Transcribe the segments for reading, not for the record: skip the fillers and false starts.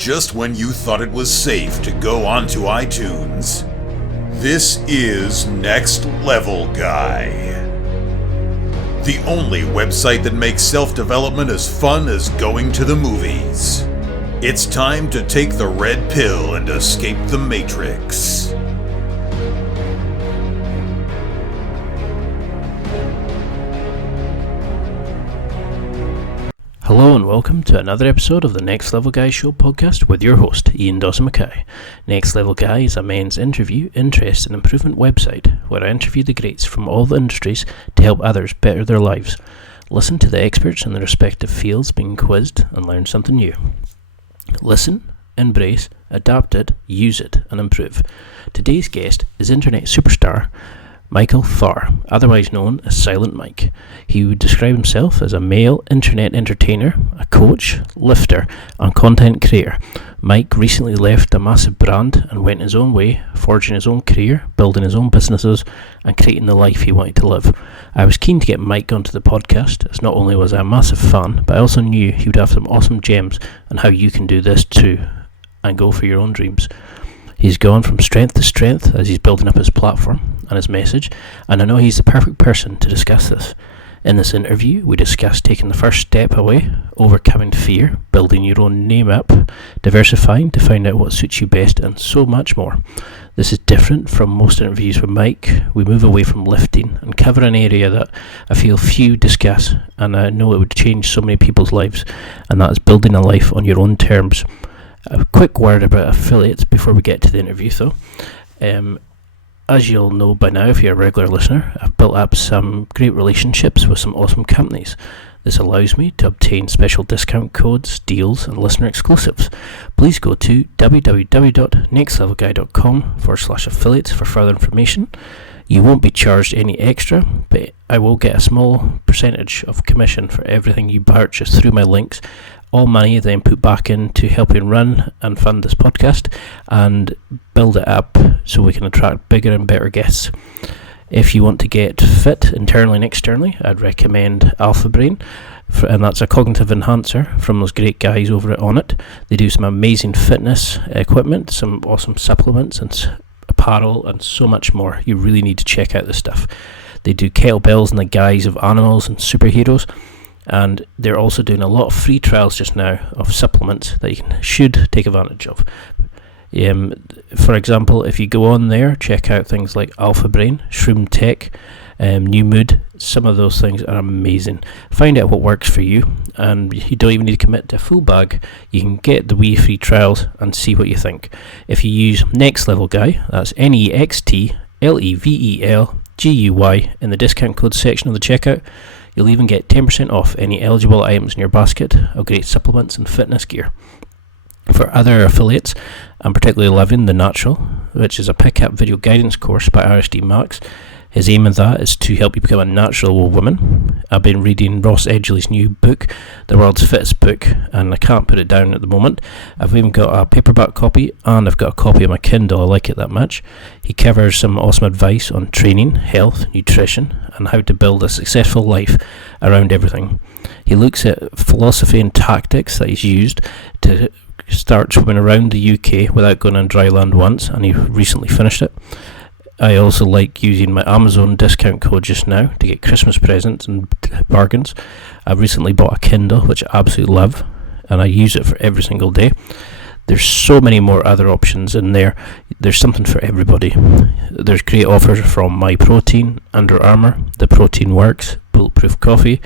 just when you thought it was safe to go onto iTunes. This is Next Level Guy, the only website that makes self-development as fun as going to the movies. It's time to take the red pill and escape the Matrix. Hello and welcome to another episode of the Next Level Guy Show podcast with your host, Ian Dawson-Mackay. Next Level Guy is a men's interview, interest and improvement website where I interview the greats from all the industries to help others better their lives. Listen to the experts in their respective fields being quizzed and learn something new. Listen, embrace, adapt it, use it and improve. Today's guest is internet superstar Michael Farr, otherwise known as Silent Mike. He would describe himself as a male internet entertainer, a coach, lifter, and content creator. Mike recently left a massive brand and went his own way, forging his own career, building his own businesses, and creating the life he wanted to live. I was keen to get Mike onto the podcast, as not only was I a massive fan, but I also knew he would have some awesome gems on how you can do this too, and go for your own dreams. He's gone from strength to strength as he's building up his platform and his message, and I know he's the perfect person to discuss this. In this interview, we discuss taking the first step away, overcoming fear, building your own name up, diversifying to find out what suits you best, and so much more. This is different from most interviews with Mike. We move away from lifting and cover an area that I feel few discuss, and I know it would change so many people's lives, and that is building a life on your own terms. A quick word about affiliates before we get to the interview though. As you'll know by now if you're a regular listener, I've built up some great relationships with some awesome companies. This allows me to obtain special discount codes, deals and listener exclusives. Please go to www.nextlevelguy.com/affiliates for further information. You won't be charged any extra, but I will get a small percentage of commission for everything you purchase through my links. All money then put back into helping run and fund this podcast and build it up so we can attract bigger and better guests. If you want to get fit internally and externally, I'd recommend Alpha Brain, and that's a cognitive enhancer from those great guys over at Onnit. They do some amazing fitness equipment, some awesome supplements and apparel and so much more. You really need to check out this stuff. They do kettlebells in the guise of animals and superheroes. And they're also doing a lot of free trials just now of supplements that you should take advantage of. For example, if you go on there, check out things like Alpha Brain, Shroom Tech, New Mood. Some of those things are amazing. Find out what works for you, and you don't even need to commit to a full bag. You can get the wee free trials and see what you think. If you use Next Level Guy, that's NEXTLEVELGUY in the discount code section of the checkout, you'll even get 10% off any eligible items in your basket of great supplements and fitness gear. For other affiliates, I'm particularly loving The Natural, which is a pick-up video guidance course by RSD Max. His aim in that is to help you become a natural woman. I've been reading Ross Edgley's new book, The World's Fittest Book, and I can't put it down at the moment. I've even got a paperback copy and I've got a copy on my Kindle. I like it that much. He covers some awesome advice on training, health, nutrition, and how to build a successful life around everything. He looks at philosophy and tactics that he's used to start swimming around the UK without going on dry land once, and he recently finished it. I also like using my Amazon discount code just now to get Christmas presents and bargains. I've recently bought a Kindle, which I absolutely love, and I use it for every single day. There's so many more other options in there. There's something for everybody. There's great offers from My Protein, Under Armour, The Protein Works, Bulletproof Coffee,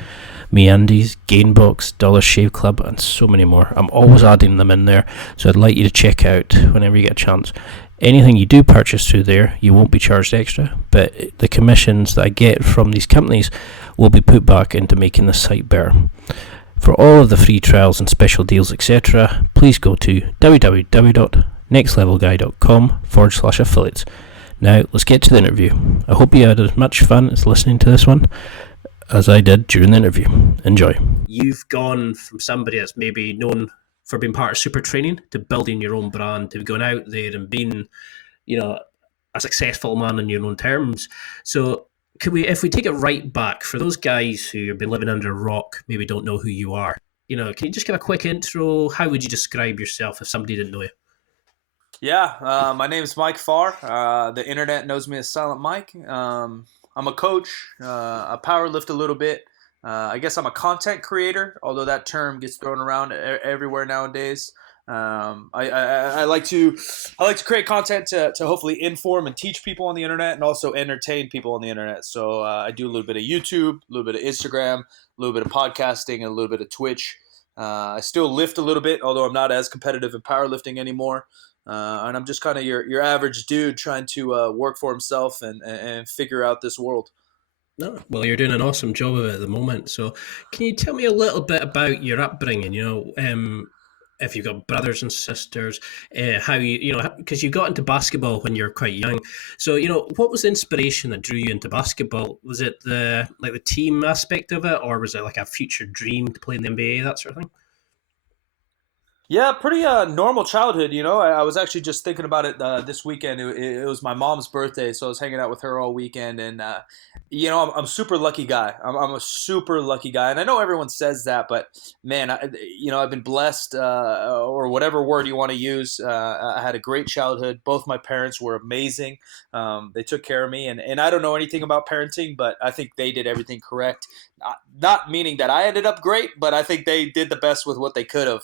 MeUndies, Gainbox, Dollar Shave Club, and so many more. I'm always adding them in there, so I'd like you to check out whenever you get a chance. Anything you do purchase through there, you won't be charged extra, but the commissions that I get from these companies will be put back into making the site better. For all of the free trials and special deals, etc., please go to www.nextlevelguy.com/affiliates. Now, let's get to the interview. I hope you had as much fun as listening to this one as I did during the interview. Enjoy. You've gone from somebody that's maybe known for being part of super training to building your own brand, to going out there and being, a successful man on your own terms. So if we take it right back, for those guys who have been living under a rock, maybe don't know who you are, Can you just give a quick intro? How would you describe yourself if somebody didn't know you? Yeah, my name is Mike Farr. The internet knows me as Silent Mike. I'm a coach. I power lift a little bit. I guess I'm a content creator, although that term gets thrown around everywhere nowadays. I like to create content to hopefully inform and teach people on the internet, and also entertain people on the internet. So I do a little bit of YouTube, a little bit of Instagram, a little bit of podcasting, and a little bit of Twitch. I still lift a little bit, although I'm not as competitive in powerlifting anymore. And I'm just kind of your average dude trying to work for himself and figure out this world. No, well, you're doing an awesome job of it at the moment. So, can you tell me a little bit about your upbringing? If you've got brothers and sisters, how because you got into basketball when you were quite young. So, what was the inspiration that drew you into basketball? Was it the team aspect of it, or was it like a future dream to play in the NBA, that sort of thing? Yeah, pretty normal childhood. I was actually just thinking about it this weekend. It was my mom's birthday, so I was hanging out with her all weekend, and I'm super lucky guy. I'm a super lucky guy, and I know everyone says that, but man, I've been blessed, or whatever word you want to use. I had a great childhood. Both my parents were amazing. They took care of me, and I don't know anything about parenting, but I think they did everything correct. Not meaning that I ended up great, but I think they did the best with what they could have.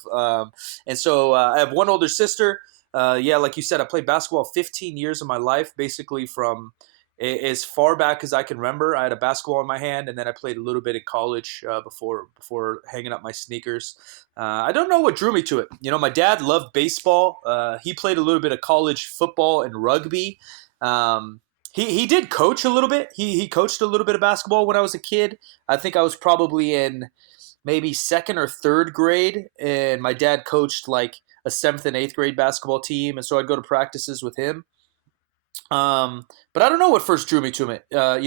And so I have one older sister. Yeah, like you said, I played basketball 15 years of my life, basically from as far back as I can remember. I had a basketball in my hand, and then I played a little bit in college before hanging up my sneakers. I don't know what drew me to it. My dad loved baseball. He played a little bit of college football and rugby. He did coach a little bit. He coached a little bit of basketball when I was a kid. I think I was probably in maybe second or third grade, and my dad coached like a seventh and eighth grade basketball team, and so I'd go to practices with him. But I don't know what first drew me to it. I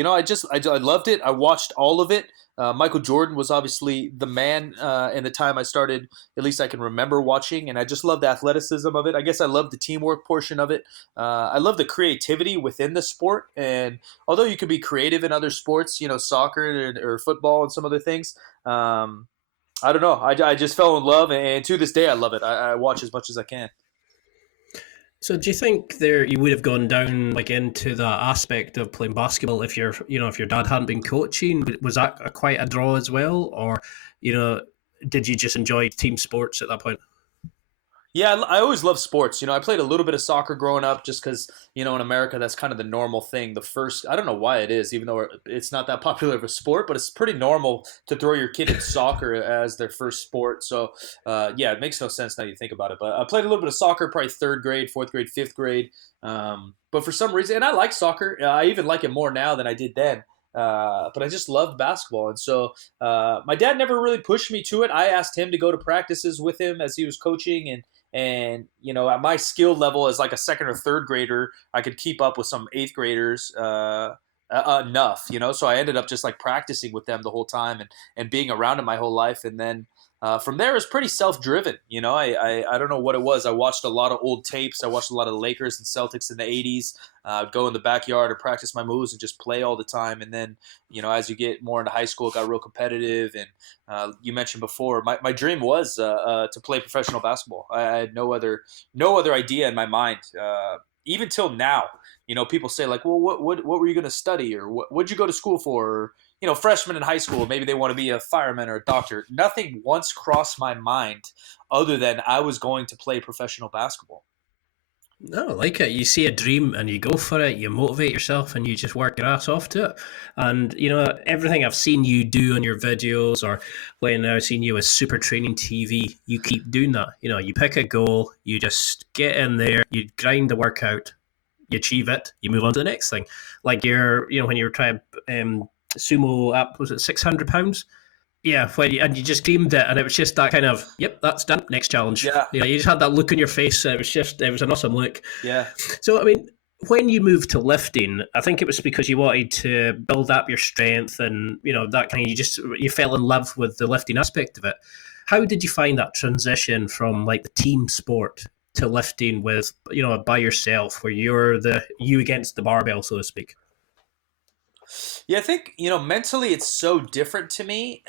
loved it. I watched all of it. Michael Jordan was obviously the man in the time I started, at least I can remember watching, and I just loved the athleticism of it. I guess I loved the teamwork portion of it. I love the creativity within the sport, and although you can be creative in other sports, soccer or football and some other things, I don't know. I just fell in love, and to this day, I love it. I watch as much as I can. So, do you think there you would have gone down like into the aspect of playing basketball if if your dad hadn't been coaching? Was that quite a draw as well, or you know, did you just enjoy team sports at that point? Yeah, I always loved sports. I played a little bit of soccer growing up just because, in America, that's kind of the normal thing. I don't know why it is, even though it's not that popular of a sport, but it's pretty normal to throw your kid in soccer as their first sport. So, yeah, it makes no sense now you think about it. But I played a little bit of soccer, probably third grade, fourth grade, fifth grade. But for some reason, and I like soccer. I even like it more now than I did then. But I just loved basketball. And so my dad never really pushed me to it. I asked him to go to practices with him as he was coaching, and at my skill level as like a second or third grader, I could keep up with some eighth graders enough. So I ended up just like practicing with them the whole time and being around it my whole life. And then from there, it's pretty self-driven. I don't know what it was. I watched a lot of old tapes. I watched a lot of Lakers and Celtics in the 80s. I'd go in the backyard and practice my moves and just play all the time. And then, as you get more into high school, it got real competitive. And you mentioned before, my dream was to play professional basketball. I had no other idea in my mind. Even till now, people say like, well, what were you going to study, or what'd you go to school for? Or, freshmen in high school, maybe they want to be a fireman or a doctor. Nothing once crossed my mind other than I was going to play professional basketball. No, I like it. You see a dream and you go for it. You motivate yourself and you just work your ass off to it. And everything I've seen you do on your videos, or when I've seen you with Super Training TV, you keep doing that. You pick a goal, you just get in there, you grind the workout, you achieve it, you move on to the next thing. Like when you were trying sumo up, was it 600 pounds? Yeah, and you just dreamed it, and it was just that kind of, yep, that's done. Next challenge. Yeah, You just had that look on your face. It was an awesome look. yeah. So, I mean, when you moved to lifting, I think it was because you wanted to build up your strength, and that kind of you fell in love with the lifting aspect of it. How did you find that transition from like the team sport to lifting with by yourself, where you're you against the barbell, so to speak? Yeah, I think mentally it's so different to me.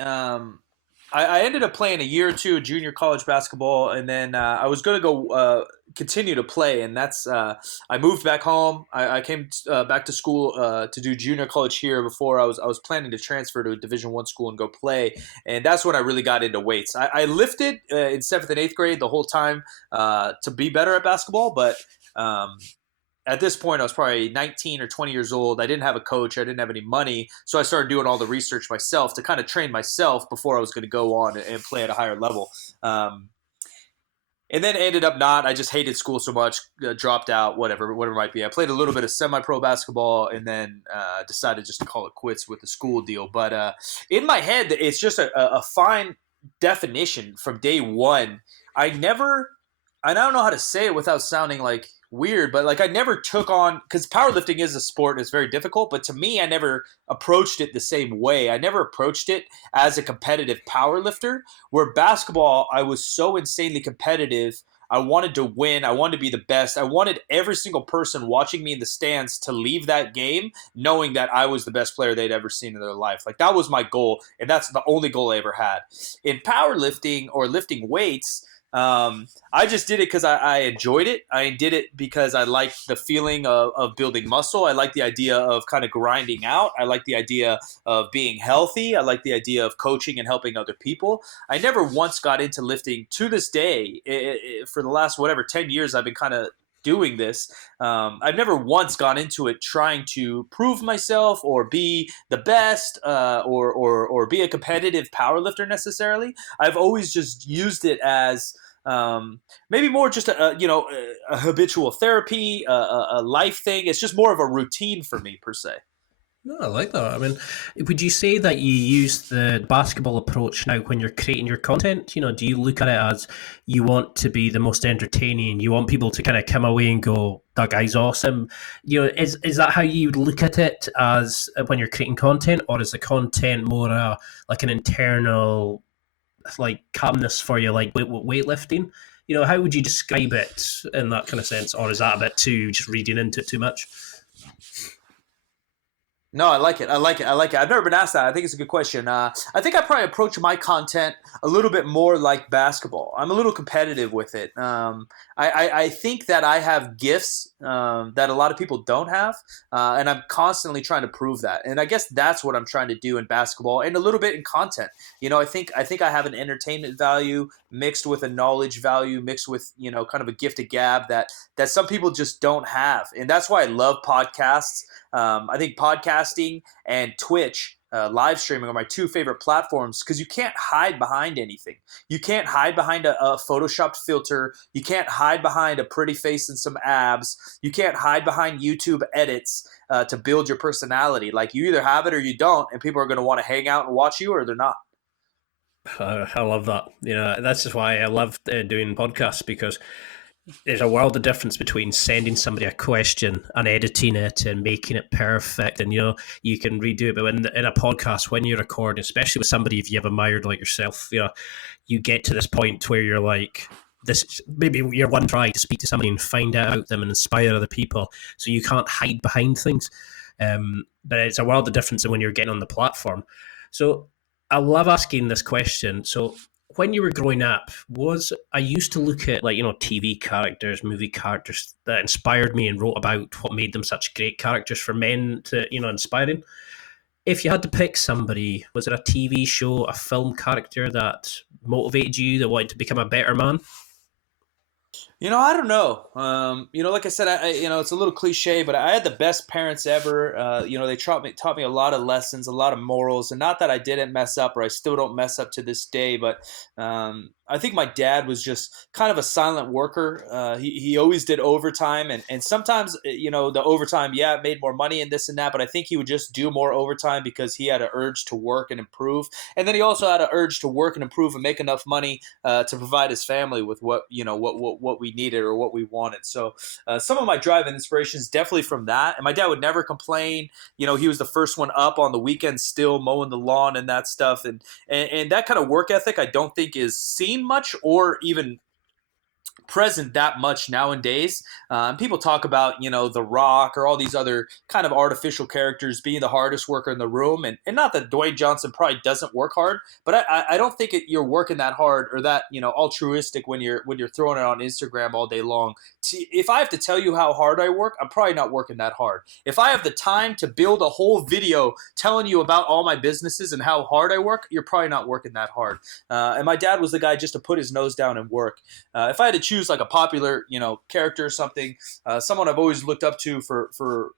I ended up playing a year or two of junior college basketball, and then I was going to go continue to play, and that's I moved back home. I came back to school to do junior college here before I was planning to transfer to a Division I school and go play, and that's when I really got into weights. I lifted in 7th and 8th grade the whole time to be better at basketball, but at this point, I was probably 19 or 20 years old. I didn't have a coach. I didn't have any money. So I started doing all the research myself to kind of train myself before I was going to go on and play at a higher level. And then ended up not. I just hated school so much, dropped out, whatever it might be. I played a little bit of semi-pro basketball and then decided just to call it quits with the school deal. But in my head, it's just a fine definition from day one. I don't know how to say it without sounding like weird, but like I never took on, because powerlifting is a sport and it's very difficult, but to me I never approached it the same way. I never approached it as a competitive powerlifter, where basketball I was so insanely competitive. I wanted to win. I wanted to be the best. I wanted every single person watching me in the stands to leave that game knowing that I was the best player they'd ever seen in their life. Like that was my goal, and that's the only goal I ever had. In powerlifting or lifting weights, I just did it because I enjoyed it. I did it because I liked the feeling of building muscle. I like the idea of kind of grinding out. I like the idea of being healthy. I like the idea of coaching and helping other people. I never once got into lifting. To this day, for the last 10 years, I've been kind of doing this. I've never once gone into it trying to prove myself or be the best or be a competitive powerlifter necessarily. I've always just used it as maybe more just a habitual therapy, a life thing. It's just more of a routine for me per se. No, I like that. I mean, would you say that you use the basketball approach now when you're creating your content? You know, do you look at it as you want to be the most entertaining? You want people to kind of come away and go, "That guy's awesome." You know, is that how you look at it as when you're creating content, or is the content more like an internal like calmness for you, like weightlifting? You know, how would you describe it in that kind of sense, or is that a bit too just reading into it too much? No, I like it. I've never been asked that. I think it's a good question. I think I probably approach my content a little bit more like basketball. I'm a little competitive with it. I think that I have gifts that a lot of people don't have, and I'm constantly trying to prove that. And I guess that's what I'm trying to do in basketball and a little bit in content. You know, I think I have an entertainment value mixed with a knowledge value, mixed with, you know, kind of a gift of gab that some people just don't have. And that's why I love podcasts. I think podcasting and Twitch live streaming are my two favorite platforms because you can't hide behind anything. You can't hide behind a photoshopped filter. You can't hide behind a pretty face and some abs. You can't hide behind YouTube edits to build your personality. Like, you either have it or you don't, and people are going to want to hang out and watch you, or they're not. I love that. You know, that's just why I love doing podcasts, because there's a world of difference between sending somebody a question and editing it and making it perfect, and you know, you can redo it. But in a podcast, when you record, especially with somebody if you have admired like yourself, you know, you get to this point where you're like, this maybe your one try to speak to somebody and find out about them and inspire other people, so you can't hide behind things. But it's a world of difference than when you're getting on the platform. So I love asking this question. So when you were growing up, I used to look at, like, you know, TV characters, movie characters that inspired me and wrote about what made them such great characters for men to, you know, inspiring. If you had to pick somebody, was it a TV show, a film character that motivated you, that wanted to become a better man? You know, I don't know. You know, like I said, you know, it's a little cliche, but I had the best parents ever. You know, they taught me a lot of lessons, a lot of morals, and not that I didn't mess up, or I still don't mess up to this day, but I think my dad was just kind of a silent worker. He always did overtime, and sometimes, you know, the overtime, yeah, it made more money and this and that, but I think he would just do more overtime because he had an urge to work and improve, and then he also had an urge to work and improve and make enough money to provide his family with what we needed or what we wanted. So some of my drive and inspiration is definitely from that. And my dad would never complain. You know, he was the first one up on the weekends, still mowing the lawn and that stuff. And that kind of work ethic, I don't think is seen much or even present that much nowadays. People talk about, The Rock or all these other kind of artificial characters being the hardest worker in the room. And not that Dwayne Johnson probably doesn't work hard, but I don't think you're working that hard or that, altruistic when you're throwing it on Instagram all day long. If I have to tell you how hard I work, I'm probably not working that hard. If I have the time to build a whole video telling you about all my businesses and how hard I work, you're probably not working that hard. And my dad was the guy just to put his nose down and work. If I had to choose like a popular, character or something, someone I've always looked up to for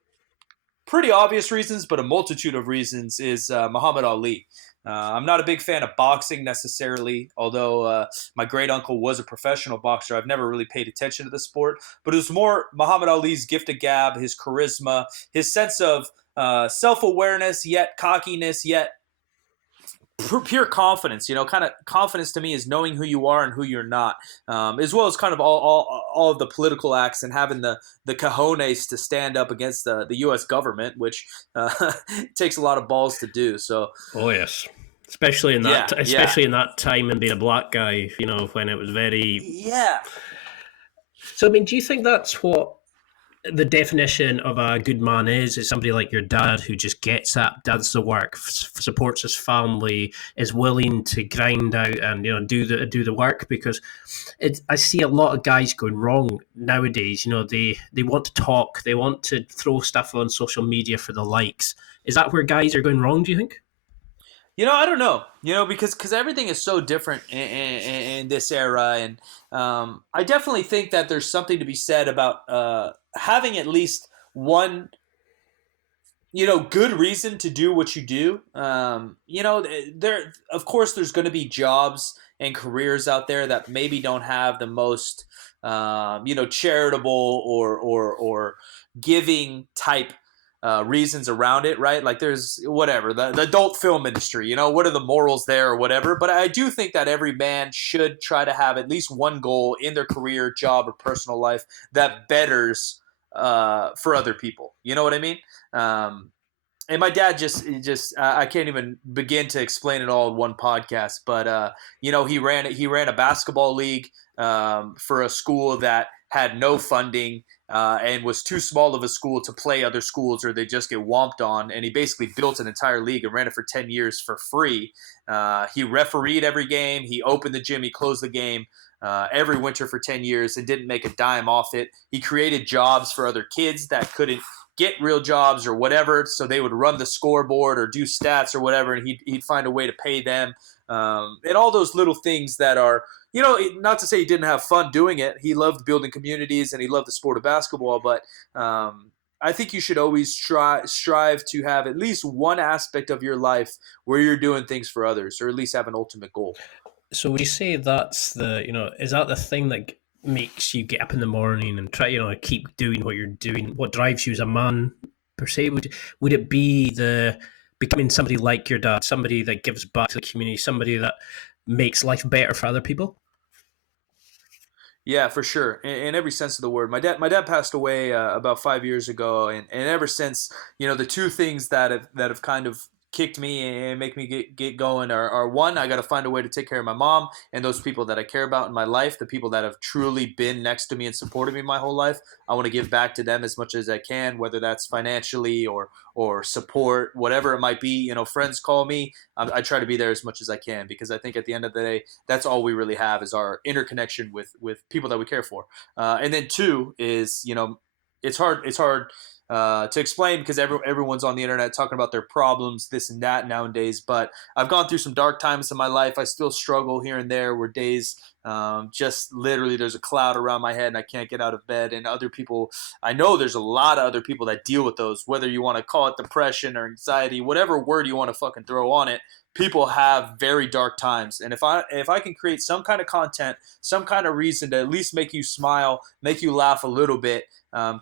pretty obvious reasons, but a multitude of reasons, is Muhammad Ali. I'm not a big fan of boxing necessarily, although my great uncle was a professional boxer. I've never really paid attention to the sport, but it was more Muhammad Ali's gift of gab, his charisma, his sense of self-awareness, yet cockiness, yet pure confidence. Kind of confidence to me is knowing who you are and who you're not, as well as kind of all of the political acts and having the cojones to stand up against the U.S. government, which takes a lot of balls to do. So, oh yes, especially in that in that time and being a black guy, when it was very So I mean, do you think that's what the definition of a good man is somebody like your dad who just gets up, does the work, supports his family, is willing to grind out and do the work? Because I see a lot of guys going wrong nowadays. They want to talk, they want to throw stuff on social media for the likes. Is that where guys are going wrong, do you think? I don't know. Because everything is so different in this era, and I definitely think that there's something to be said about having at least one, good reason to do what you do. There, of course, there's going to be jobs and careers out there that maybe don't have the most, charitable or giving type reasons around it, right? Like there's whatever, the adult film industry, what are the morals there or whatever. But I do think that every man should try to have at least one goal in their career, job, or personal life that betters for other people. You know what I mean? And my dad just I can't even begin to explain it all in one podcast. But he ran a basketball league for a school that had no funding and was too small of a school to play other schools, or they just get whomped on. And he basically built an entire league and ran it for 10 years for free. He refereed every game. He opened the gym. He closed the game every winter for 10 years and didn't make a dime off it. He created jobs for other kids that couldn't get real jobs or whatever, so they would run the scoreboard or do stats or whatever, and he'd find a way to pay them. And all those little things that are, not to say he didn't have fun doing it. He loved building communities and he loved the sport of basketball, but I think you should always strive to have at least one aspect of your life where you're doing things for others, or at least have an ultimate goal. So would you say that's is that the thing that makes you get up in the morning and try, keep doing what you're doing? What drives you as a man, per se? Would it be the becoming somebody like your dad, somebody that gives back to the community, somebody that makes life better for other people? Yeah, for sure. In every sense of the word. My dad passed away about 5 years ago, and ever since, the two things that have kind of kicked me and make me get going are one, I got to find a way to take care of my mom and those people that I care about in my life, the people that have truly been next to me and supported me my whole life. I want to give back to them as much as I can, whether that's financially or support, whatever it might be. Friends call me. I try to be there as much as I can, because I think at the end of the day, that's all we really have is our interconnection with people that we care for. And then two is, it's hard to explain, because everyone's on the internet talking about their problems, this and that nowadays. But I've gone through some dark times in my life. I still struggle here and there, where days just literally there's a cloud around my head and I can't get out of bed. And other people, I know there's a lot of other people that deal with those, whether you want to call it depression or anxiety, whatever word you want to fucking throw on it. People have very dark times, and if I can create some kind of content, some kind of reason to at least make you smile, make you laugh a little bit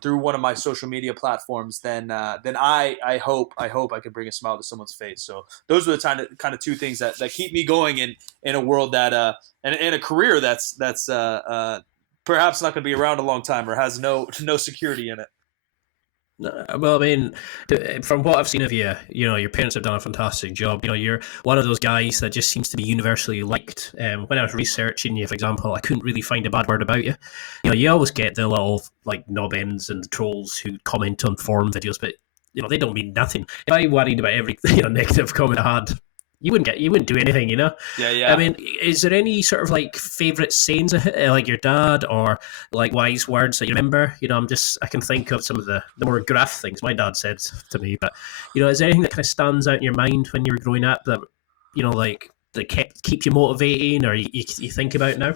through one of my social media platforms, then I hope I can bring a smile to someone's face. So those are the kind of two things that keep me going in a world that and in a career that's perhaps not going to be around a long time or has no security in it. Well, I mean, from what I've seen of you, your parents have done a fantastic job. You're one of those guys that just seems to be universally liked. When I was researching you, for example, I couldn't really find a bad word about you. You always get the little like knob ends and trolls who comment on forum videos, but they don't mean nothing. If I worried about every negative comment I had, you wouldn't do anything. Yeah, I yeah. mean, is there any sort of like favorite sayings like your dad or like wise words that you remember? I can think of some of the more gruff things my dad said to me, but is there anything that kind of stands out in your mind when you were growing up that like that keeps you motivating or you think about now?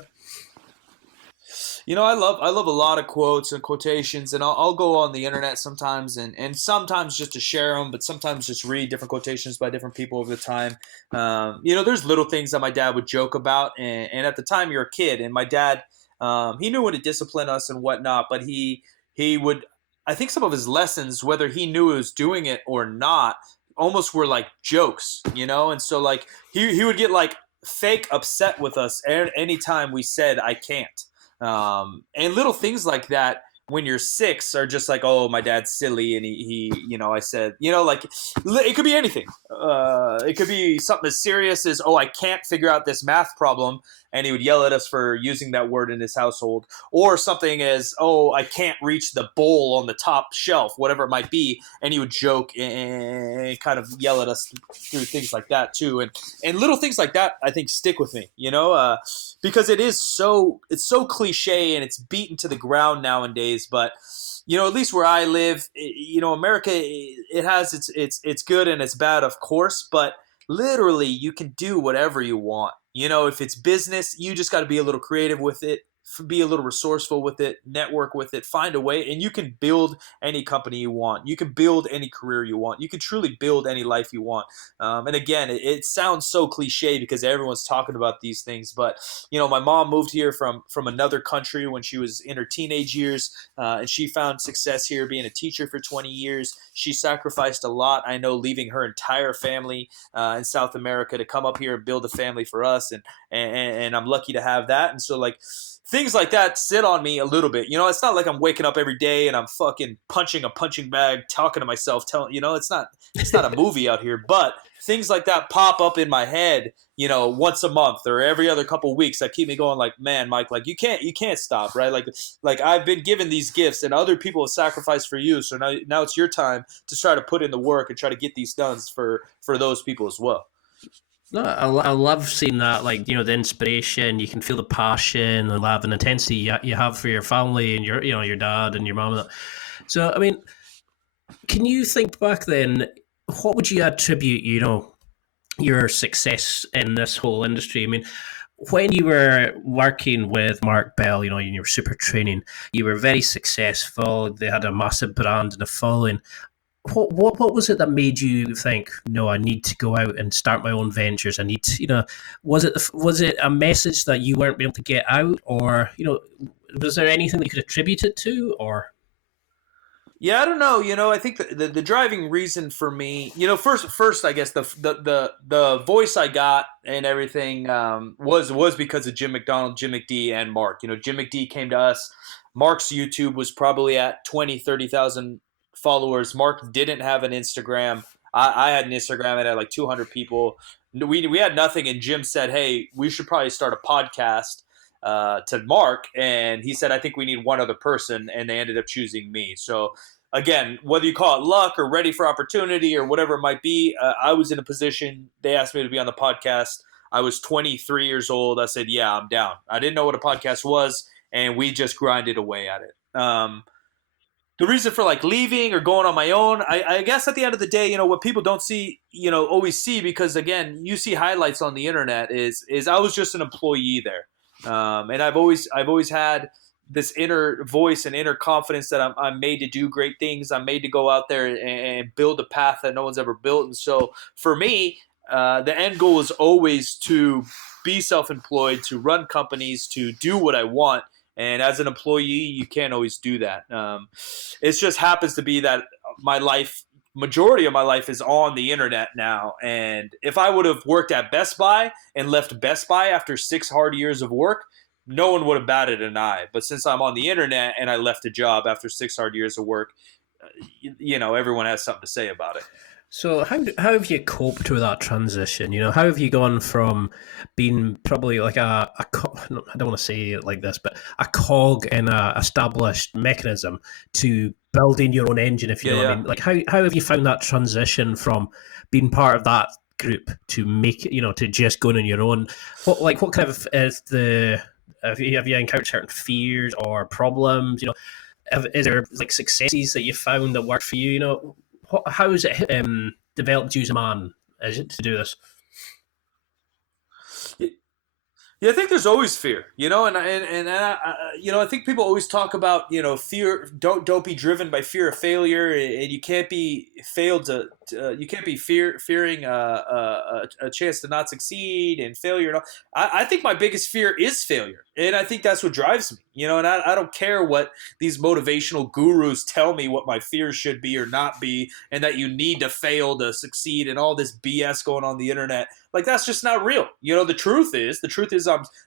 I love a lot of quotes and quotations, and I'll go on the internet sometimes, and sometimes just to share them, but sometimes just read different quotations by different people over the time. There's little things that my dad would joke about, and at the time you're a kid, and my dad, he knew when to discipline us and whatnot, but he would, I think some of his lessons, whether he knew he was doing it or not, almost were like jokes, and so like he would get like fake upset with us anytime we said I can't. And little things like that when you're six are just like, oh, my dad's silly, and I said, like it could be anything. It could be something as serious as, oh, I can't figure out this math problem, and he would yell at us for using that word in his household, or something as, oh, I can't reach the bowl on the top shelf, whatever it might be, and he would joke and kind of yell at us through things like that too, and little things like that I think stick with me, because it's so cliche and it's beaten to the ground nowadays. But at least where I live, America, it has its good and its bad, of course, but literally you can do whatever you want. If it's business, you just got to be a little creative with it, be a little resourceful with it, network with it, find a way, and you can build any company you want. You can build any career you want. You can truly build any life you want. And again, it sounds so cliche because everyone's talking about these things, but my mom moved here from another country when she was in her teenage years, and she found success here being a teacher for 20 years. She sacrificed a lot, I know, leaving her entire family in South America to come up here and build a family for us, and I'm lucky to have that. And so like things like that sit on me a little bit. It's not like I'm waking up every day and I'm fucking punching a punching bag, talking to myself, telling, it's not a movie out here, but things like that pop up in my head, once a month or every other couple of weeks that keep me going like, man, Mike, like you can't stop, right? Like I've been given these gifts and other people have sacrificed for you. So now it's your time to try to put in the work and try to get these done for those people as well. No, I love seeing that, like, the inspiration. You can feel the passion and love and intensity you have for your family and your dad and your mom. So, I mean, can you think back then, what would you attribute, your success in this whole industry? I mean, when you were working with Mark Bell, in your super training, you were very successful. They had a massive brand and a following. What was it that made you think, no, I need to go out and start my own ventures? I need to, was it a message that you weren't able to get out, or was there anything that you could attribute it to, or? Yeah, I don't know. I think the driving reason for me, first, I guess the voice I got and everything was because of Jim McDonald, Jim McD, and Mark. Jim McD came to us. Mark's YouTube was probably at 20, 30,000 followers. Mark didn't have an Instagram. I had an Instagram. It had like 200 people. We had nothing, and Jim said, "Hey, we should probably start a podcast." To Mark, and he said, I think we need one other person, and they ended up choosing me. So again, whether you call it luck or ready for opportunity or whatever it might be, I was in a position, they asked me to be on the podcast. I was 23 years old. I said, yeah, I'm down. I didn't know what a podcast was, and we just grinded away at it. The reason for like leaving or going on my own, I guess at the end of the day, what people don't see, always see, because again, you see highlights on the internet, is I was just an employee there. And I've always had this inner voice and inner confidence that I'm made to do great things. I'm made to go out there and build a path that no one's ever built. And so for me, the end goal is always to be self-employed, to run companies, to do what I want. And as an employee, you can't always do that. It just happens to be that majority of my life is on the internet now. And if I would have worked at Best Buy and left Best Buy after 6 hard years of work, no one would have batted an eye. But since I'm on the internet and I left a job after 6 hard years of work, everyone has something to say about it. So how have you coped with that transition? How have you gone from being probably like no, I don't want to say it like this, but a cog in a established mechanism to building your own engine, if you Yeah, know what I yeah. mean? Like how have you found that transition from being part of that group to make it, to just going on your own? What kind of is the have you encountered certain fears or problems? Is there like successes that you found that work for you? How is it developed you as a man? Is it to do this? Yeah, I think there's always fear, I think people always talk about, fear. Don't be driven by fear of failure, and you can't be you can't be fearing a chance to not succeed and failure. And all. I think my biggest fear is failure, and I think that's what drives me, And I don't care what these motivational gurus tell me what my fears should be or not be, and that you need to fail to succeed, and all this BS going on the internet. Like, that's just not real. The truth is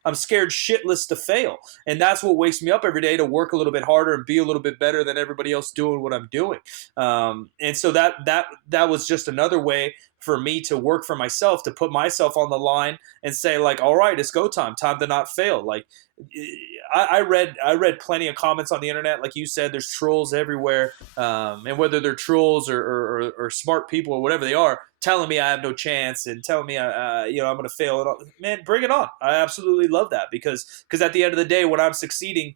I'm scared shitless to fail. And that's what wakes me up every day, to work a little bit harder and be a little bit better than everybody else doing what I'm doing. And so that was just another way for me to work for myself, to put myself on the line and say, like, all right, it's go time to not fail. Like, I read plenty of comments on the internet. Like you said, there's trolls everywhere. And whether they're trolls or smart people or whatever they are, telling me I have no chance and telling me I'm going to fail. Man, bring it on. I absolutely love that, because at the end of the day, when I'm succeeding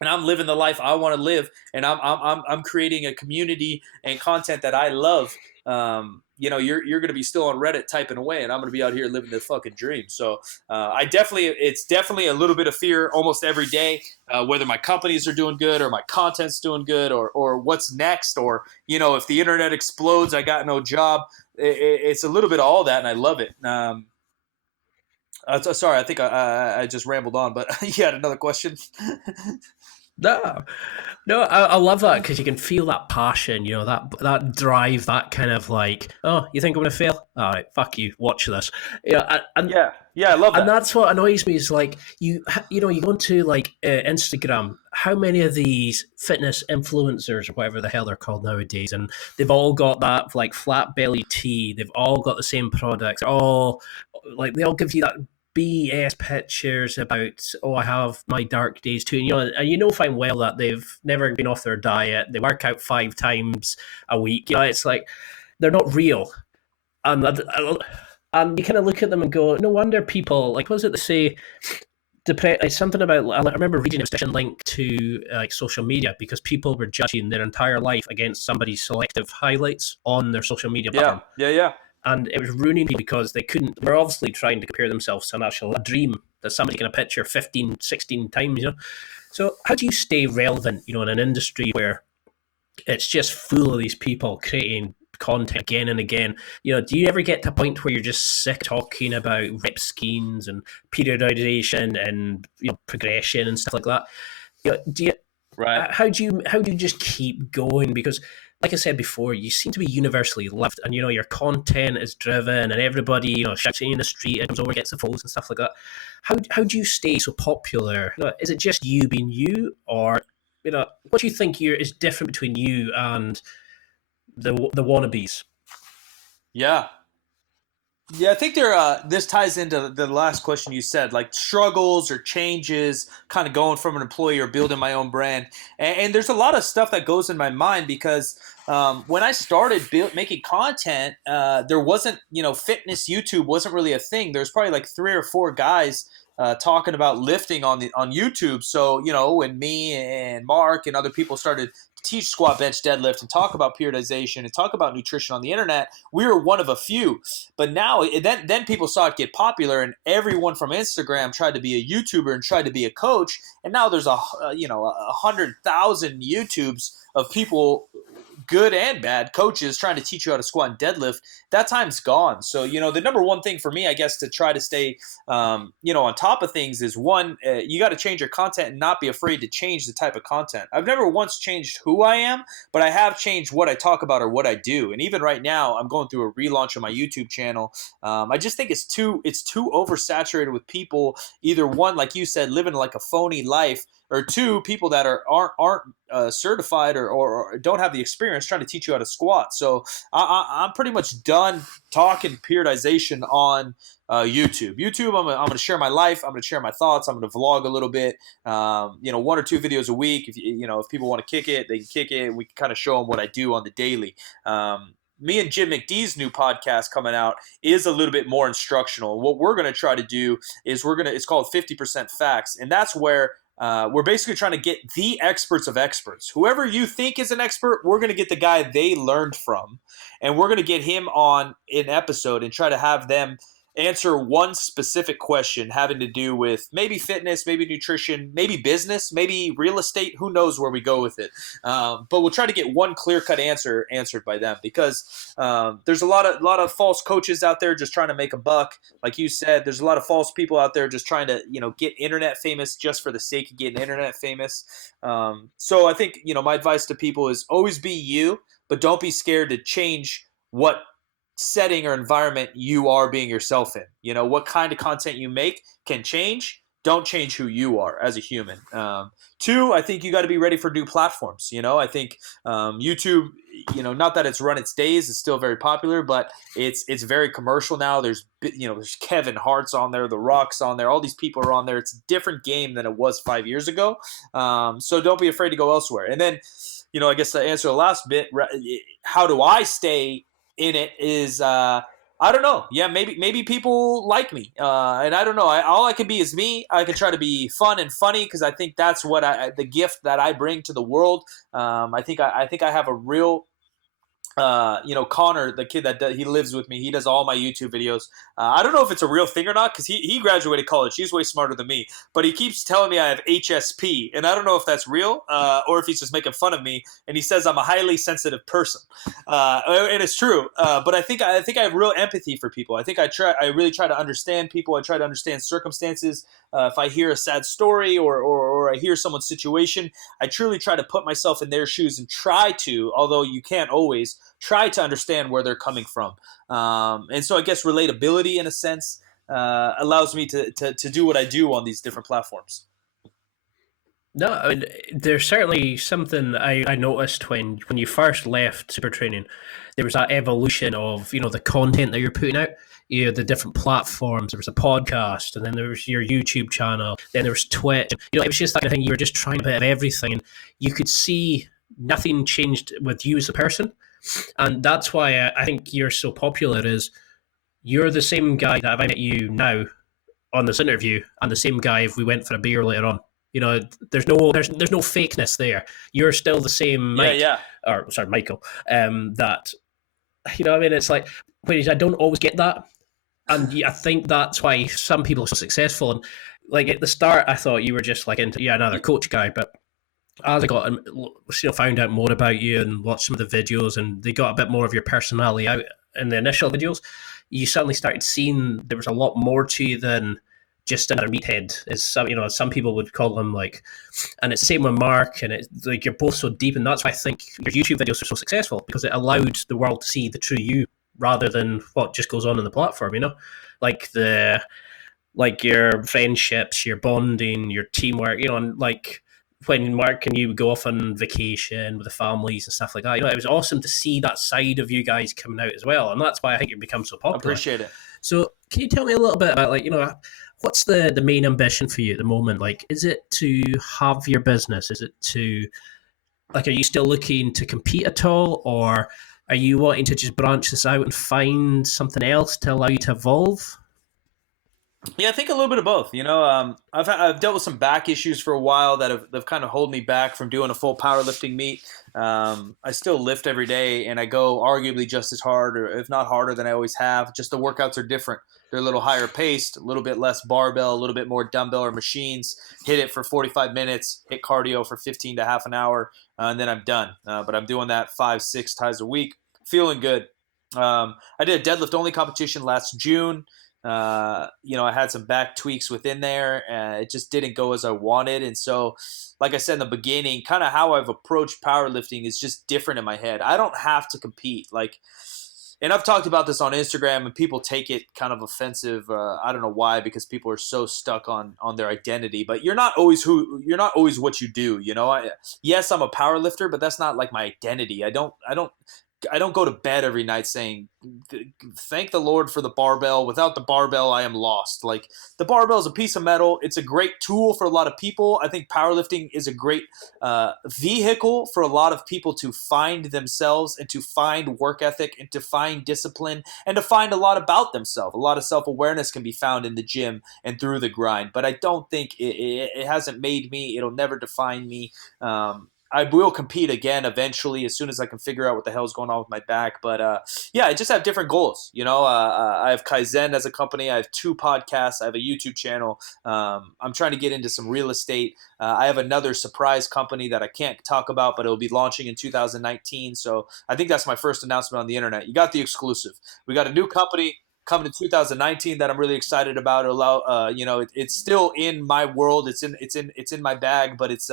and I'm living the life I want to live, and I'm creating a community and content that I love, you're going to be still on Reddit typing away, and I'm going to be out here living the fucking dream. So it's definitely a little bit of fear almost every day, whether my companies are doing good or my content's doing good, or what's next, or if the internet explodes, I got no job. It's a little bit of all that, and I love it. Sorry, I think I just rambled on, but you had another question. No, I love that, because you can feel that passion, that drive, that kind of like, oh, you think I'm going to fail? All right, fuck you, watch this. And Yeah, I love that. And that's what annoys me is, like, you go into like Instagram. How many of these fitness influencers, or whatever the hell they're called nowadays, and they've all got that like flat belly tee. They've all got the same products. All like, they all give you that BS pictures about, oh, I have my dark days too. And fine well that they've never been off their diet. They work out 5 times a week. It's like they're not real. And you kind of look at them and go, no wonder people, like, what was it they say? Something about, I remember reading a discussion linked to like social media, because people were judging their entire life against somebody's selective highlights on their social media platform. Yeah. And it was ruining people, because they're obviously trying to compare themselves to a dream that somebody's going to picture 15, 16 times, So how do you stay relevant, in an industry where it's just full of these people creating content again and again? Do you ever get to a point where you're just sick talking about rep schemes and periodization and progression and stuff like that? Do you Right. how do you just keep going? Because, like I said before, you seem to be universally loved, and your content is driven, and everybody shouts at you in the street and comes over, gets the photos and stuff like that. How do you stay so popular? Is it just you being you, or what do you think is different between you and the wannabes? Yeah. Yeah, I think this ties into the last question you said, like struggles or changes, kind of going from an employee or building my own brand. And there's a lot of stuff that goes in my mind, because when I started making content, there wasn't, fitness YouTube wasn't really a thing. There's probably like 3 or 4 guys talking about lifting on YouTube. So, when me and Mark and other people started teach squat, bench, deadlift, and talk about periodization and talk about nutrition on the internet, we were one of a few. But now, then people saw it get popular, and everyone from Instagram tried to be a YouTuber and tried to be a coach. And now there's 100,000 YouTubes of people, good and bad, coaches trying to teach you how to squat and deadlift. That time's gone. So, the number one thing for me, I guess, to try to stay, on top of things is, one, you got to change your content and not be afraid to change the type of content. I've never once changed who I am, but I have changed what I talk about or what I do. And even right now, I'm going through a relaunch of my YouTube channel. I just think it's too oversaturated with people, either one, like you said, living like a phony life, or two, people that aren't certified or don't have the experience trying to teach you how to squat. So I'm pretty much done talking periodization on YouTube. I'm going to share my life. I'm going to share my thoughts. I'm going to vlog a little bit. 1 or 2 videos a week. If people want to kick it, they can kick it. We can kind of show them what I do on the daily. Me and Jim McDee's new podcast coming out is a little bit more instructional. What we're going to try to do is it's called 50% Facts. And that's where we're basically trying to get the experts of experts. Whoever you think is an expert, we're going to get the guy they learned from. And we're going to get him on an episode and try to have them answer one specific question having to do with maybe fitness, maybe nutrition, maybe business, maybe real estate. Who knows where we go with it? But we'll try to get one clear-cut answer answered by them, because there's a lot of false coaches out there just trying to make a buck. Like you said, there's a lot of false people out there just trying to get internet famous just for the sake of getting internet famous. So I think my advice to people is always be you, but don't be scared to change what setting or environment you are being yourself in. What kind of content you make can change. Don't change who you are as a human. Two, I think you got to be ready for new platforms. I think YouTube, not that it's run its days, it's still very popular, but it's very commercial now. There's Kevin Hart's on there, The Rock's on there, all these people are on there. It's a different game than it was 5 years ago. So don't be afraid to go elsewhere. And then, I guess to answer the last bit, how do I stay in it is I don't know. Yeah, maybe people like me, and I don't know. All I can be is me. I can try to be fun and funny because I think that's what the gift that I bring to the world. I think I have a real. Connor, the kid he lives with me, he does all my YouTube videos. I don't know if it's a real thing or not because he graduated college. He's way smarter than me, but he keeps telling me I have HSP, and I don't know if that's real or if he's just making fun of me. And he says I'm a highly sensitive person, and it's true. But I think I have real empathy for people. I think I really try to understand people. I try to understand circumstances. If I hear a sad story or I hear someone's situation, I truly try to put myself in their shoes and try to, although you can't always, try to understand where they're coming from. And so I guess relatability in a sense allows me to do what I do on these different platforms. No, I mean, there's certainly something I noticed when you first left Super Training. There was that evolution of, the content that you're putting out, the different platforms. There was a podcast, and then there was your YouTube channel, then there was Twitch. It was just that kind of thing. You were just trying a bit of everything, and you could see nothing changed with you as a person. And that's why I think you're so popular, is you're the same guy that if I met you now on this interview and the same guy if we went for a beer later on. There's no fakeness there. You're still the same Mike, or sorry, Michael. That, it's like, whereas I don't always get that, and I think that's why some people are so successful. And like at the start, I thought you were just like another coach guy, but as I got found out more about you and watched some of the videos, and they got a bit more of your personality out in the initial videos, you suddenly started seeing there was a lot more to you than just another meathead, as some people would call them, like. And it's the same with Mark, and it's like you're both so deep, and that's why I think your YouTube videos are so successful, because it allowed the world to see the true you rather than what just goes on in the platform. Like your friendships, your bonding, your teamwork, and like when Mark and you would go off on vacation with the families and stuff like that. It was awesome to see that side of you guys coming out as well, and that's why I think you've become so popular. Appreciate it. So can you tell me a little bit about, what's the main ambition for you at the moment? Like, is it to have your business? Is it to, are you still looking to compete at all? Or are you wanting to just branch this out and find something else to allow you to evolve? Yeah, I think a little bit of both. I've dealt with some back issues for a while that have kind of held me back from doing a full powerlifting meet. I still lift every day, and I go arguably just as hard, or if not harder than I always have. Just the workouts are different. They're a little higher paced, a little bit less barbell, a little bit more dumbbell or machines. Hit it for 45 minutes, hit cardio for 15 to half an hour, and then I'm done. But I'm doing that 5-6 times a week. Feeling good. I did a deadlift only competition last June. I had some back tweaks within there. It just didn't go as I wanted. And so, like I said in the beginning, kind of how I've approached powerlifting is just different in my head. I don't have to compete. Like, and I've talked about this on Instagram, and people take it kind of offensive. I don't know why, because people are so stuck on their identity. But you're not always what you do. You know, yes, I'm a power lifter, but that's not like my identity. I don't go to bed every night saying, thank the Lord for the barbell. Without the barbell, I am lost. Like, the barbell is a piece of metal. It's a great tool for a lot of people. I think powerlifting is a great vehicle for a lot of people to find themselves and to find work ethic and to find discipline and to find a lot about themselves. A lot of self-awareness can be found in the gym and through the grind. But I don't think it hasn't made me. It'll never define me. I will compete again eventually as soon as I can figure out what the hell is going on with my back. But yeah, I just have different goals. You know, I have Kaizen as a company. I have 2 podcasts. I have a YouTube channel. I'm trying to get into some real estate. I have another surprise company that I can't talk about, but it will be launching in 2019. So I think that's my first announcement on the internet. You got the exclusive. We got a new company coming in 2019 that I'm really excited about. It's still in my world. It's in my bag, but it's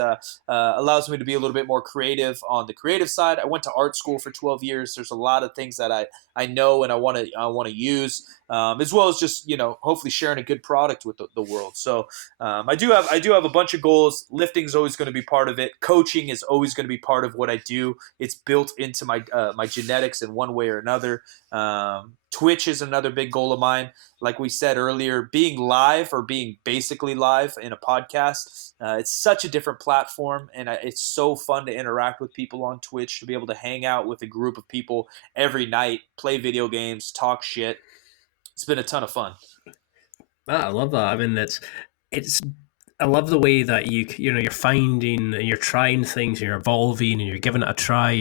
allows me to be a little bit more creative on the creative side. I went to art school for 12 years. There's a lot of things that I know and I want to use, as well as just, hopefully sharing a good product with the world. So I do have a bunch of goals. Lifting is always going to be part of it. Coaching is always going to be part of what I do. It's built into my my genetics in one way or another. Twitch is another big goal of mine. Like we said earlier, being live or being basically live in a podcast, it's such a different platform, and it's so fun to interact with people on Twitch, to be able to hang out with a group of people every night, play video games, talk shit. It's been a ton of fun. I love that. I mean, it's. I love the way that you're finding and you're trying things and you're evolving and you're giving it a try,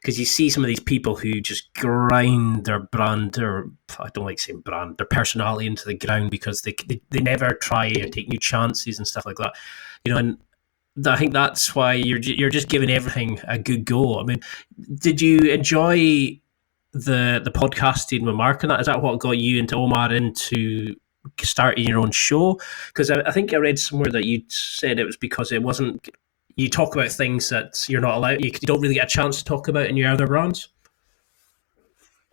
because you see some of these people who just grind their brand, or I don't like saying brand, their personality into the ground because they never try or take new chances and stuff like that, and I think that's why you're just giving everything a good go. I mean, did you enjoy the podcasting with Mark and that? Is that what got you into Omar into starting your own show? Because I think I read somewhere that you said it was because it wasn't, you talk about things that you're not allowed, you don't really get a chance to talk about in your other brands.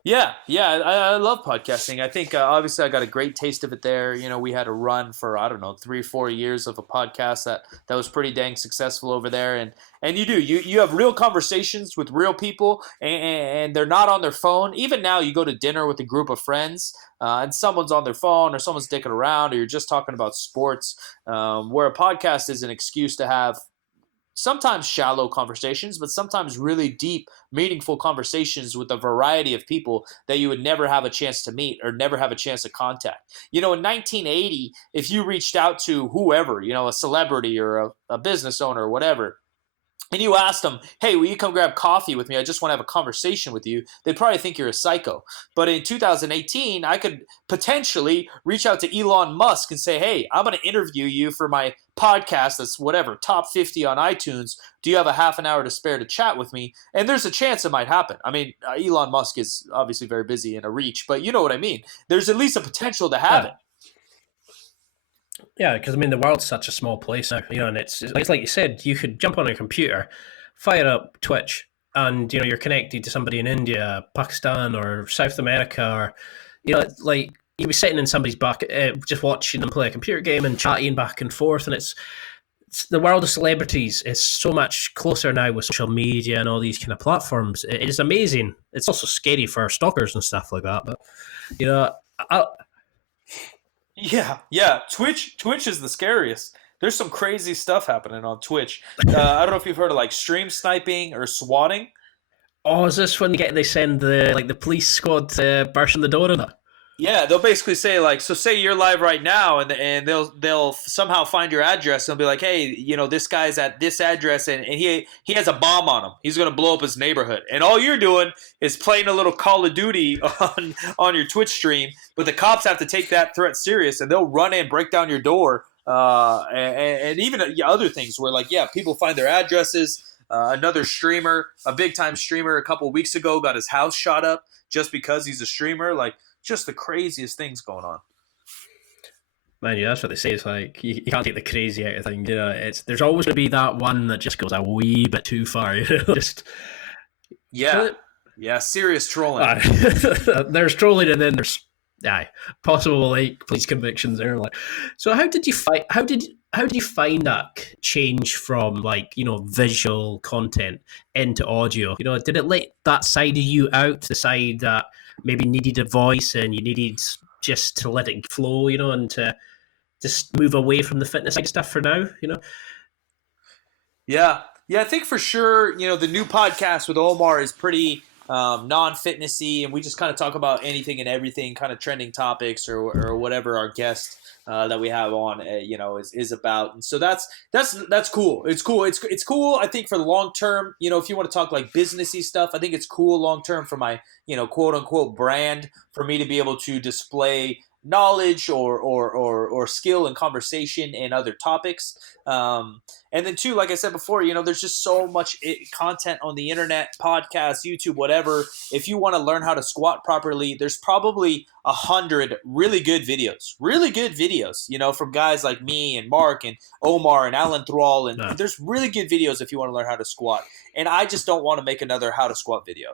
Yeah, I love podcasting. I think obviously I got a great taste of it there. We had a run for, I don't know, 3 or 4 years of a podcast that was pretty dang successful over there. And you have real conversations with real people, and they're not on their phone. Even now, you go to dinner with a group of friends, and someone's on their phone or someone's dicking around, or you're just talking about sports, where a podcast is an excuse to have sometimes shallow conversations, but sometimes really deep, meaningful conversations with a variety of people that you would never have a chance to meet or never have a chance to contact. In 1980, if you reached out to whoever, a celebrity or a business owner or whatever, and you asked them, hey, will you come grab coffee with me? I just want to have a conversation with you. They'd probably think you're a psycho. But in 2018, I could potentially reach out to Elon Musk and say, hey, I'm going to interview you for my podcast that's whatever, top 50 on iTunes. Do you have a half an hour to spare to chat with me? And there's a chance it might happen. I mean, Elon Musk is obviously very busy and a reach, but you know what I mean. There's at least a potential to have it. Yeah, because I mean, the world's such a small place now, and it's like you said, you could jump on a computer, fire up Twitch, and you're connected to somebody in India, Pakistan, or South America, or like you'd be sitting in somebody's back, just watching them play a computer game and chatting back and forth, and it's the world of celebrities is so much closer now with social media and all these kind of platforms. It is amazing. It's also scary for stalkers and stuff like that, but Yeah. Twitch is the scariest. There's some crazy stuff happening on Twitch. I don't know if you've heard of like stream sniping or swatting. Oh, is this when they send the police squad to burst in the door or that? Yeah, they'll basically say like, so say you're live right now, and they'll somehow find your address and they'll be like, hey, this guy's at this address and he has a bomb on him. He's gonna blow up his neighborhood, and all you're doing is playing a little Call of Duty on your Twitch stream. But the cops have to take that threat serious, and they'll run in, break down your door, and even other things where people find their addresses. Another streamer, a big time streamer, a couple of weeks ago got his house shot up just because he's a streamer. Like, just the craziest things going on. Man, yeah, that's what they say. It's like you can't take the crazy out of things. There's always going to be that one that just goes a wee bit too far. Yeah. Yeah, serious trolling. There's trolling, and then there's possible police convictions there. Like, so how did you find? How did you find that change from visual content into audio? Did it let that side of you out, the side that maybe needed a voice and you needed just to let it flow, and to just move away from the fitness side stuff for now? Yeah. Yeah, I think for sure, the new podcast with Omar is pretty non-fitnessy, and we just kind of talk about anything and everything, kind of trending topics or whatever our guest that we have on, is about. And so that's cool. It's cool. It's cool, I think, for the long term. If you want to talk like businessy stuff, I think it's cool long term for my, quote unquote brand, for me to be able to display knowledge or skill and conversation in other topics. And then too, like I said before, there's just so much content on the internet, podcasts, YouTube, whatever. If you want to learn how to squat properly, there's probably 100 really good videos, from guys like me and Mark and Omar and Alan Thrall. And there's really good videos if you want to learn how to squat. And I just don't want to make another how to squat video.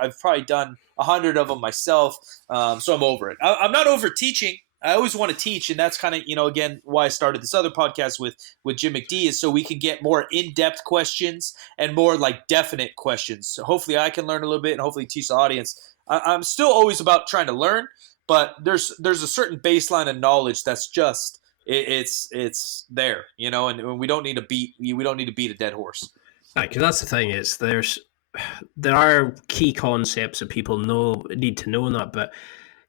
I've probably done 100 of them myself. So I'm over it. I'm not over teaching. I always want to teach, and that's kind of, again, why I started this other podcast with Jim McD, is so we can get more in-depth questions and more like definite questions. So hopefully I can learn a little bit and hopefully teach the audience. I'm still always about trying to learn, but there's a certain baseline of knowledge that's just it's there, and we don't need to beat a dead horse. Right, because that's the thing, is there are key concepts that people need to know in that, but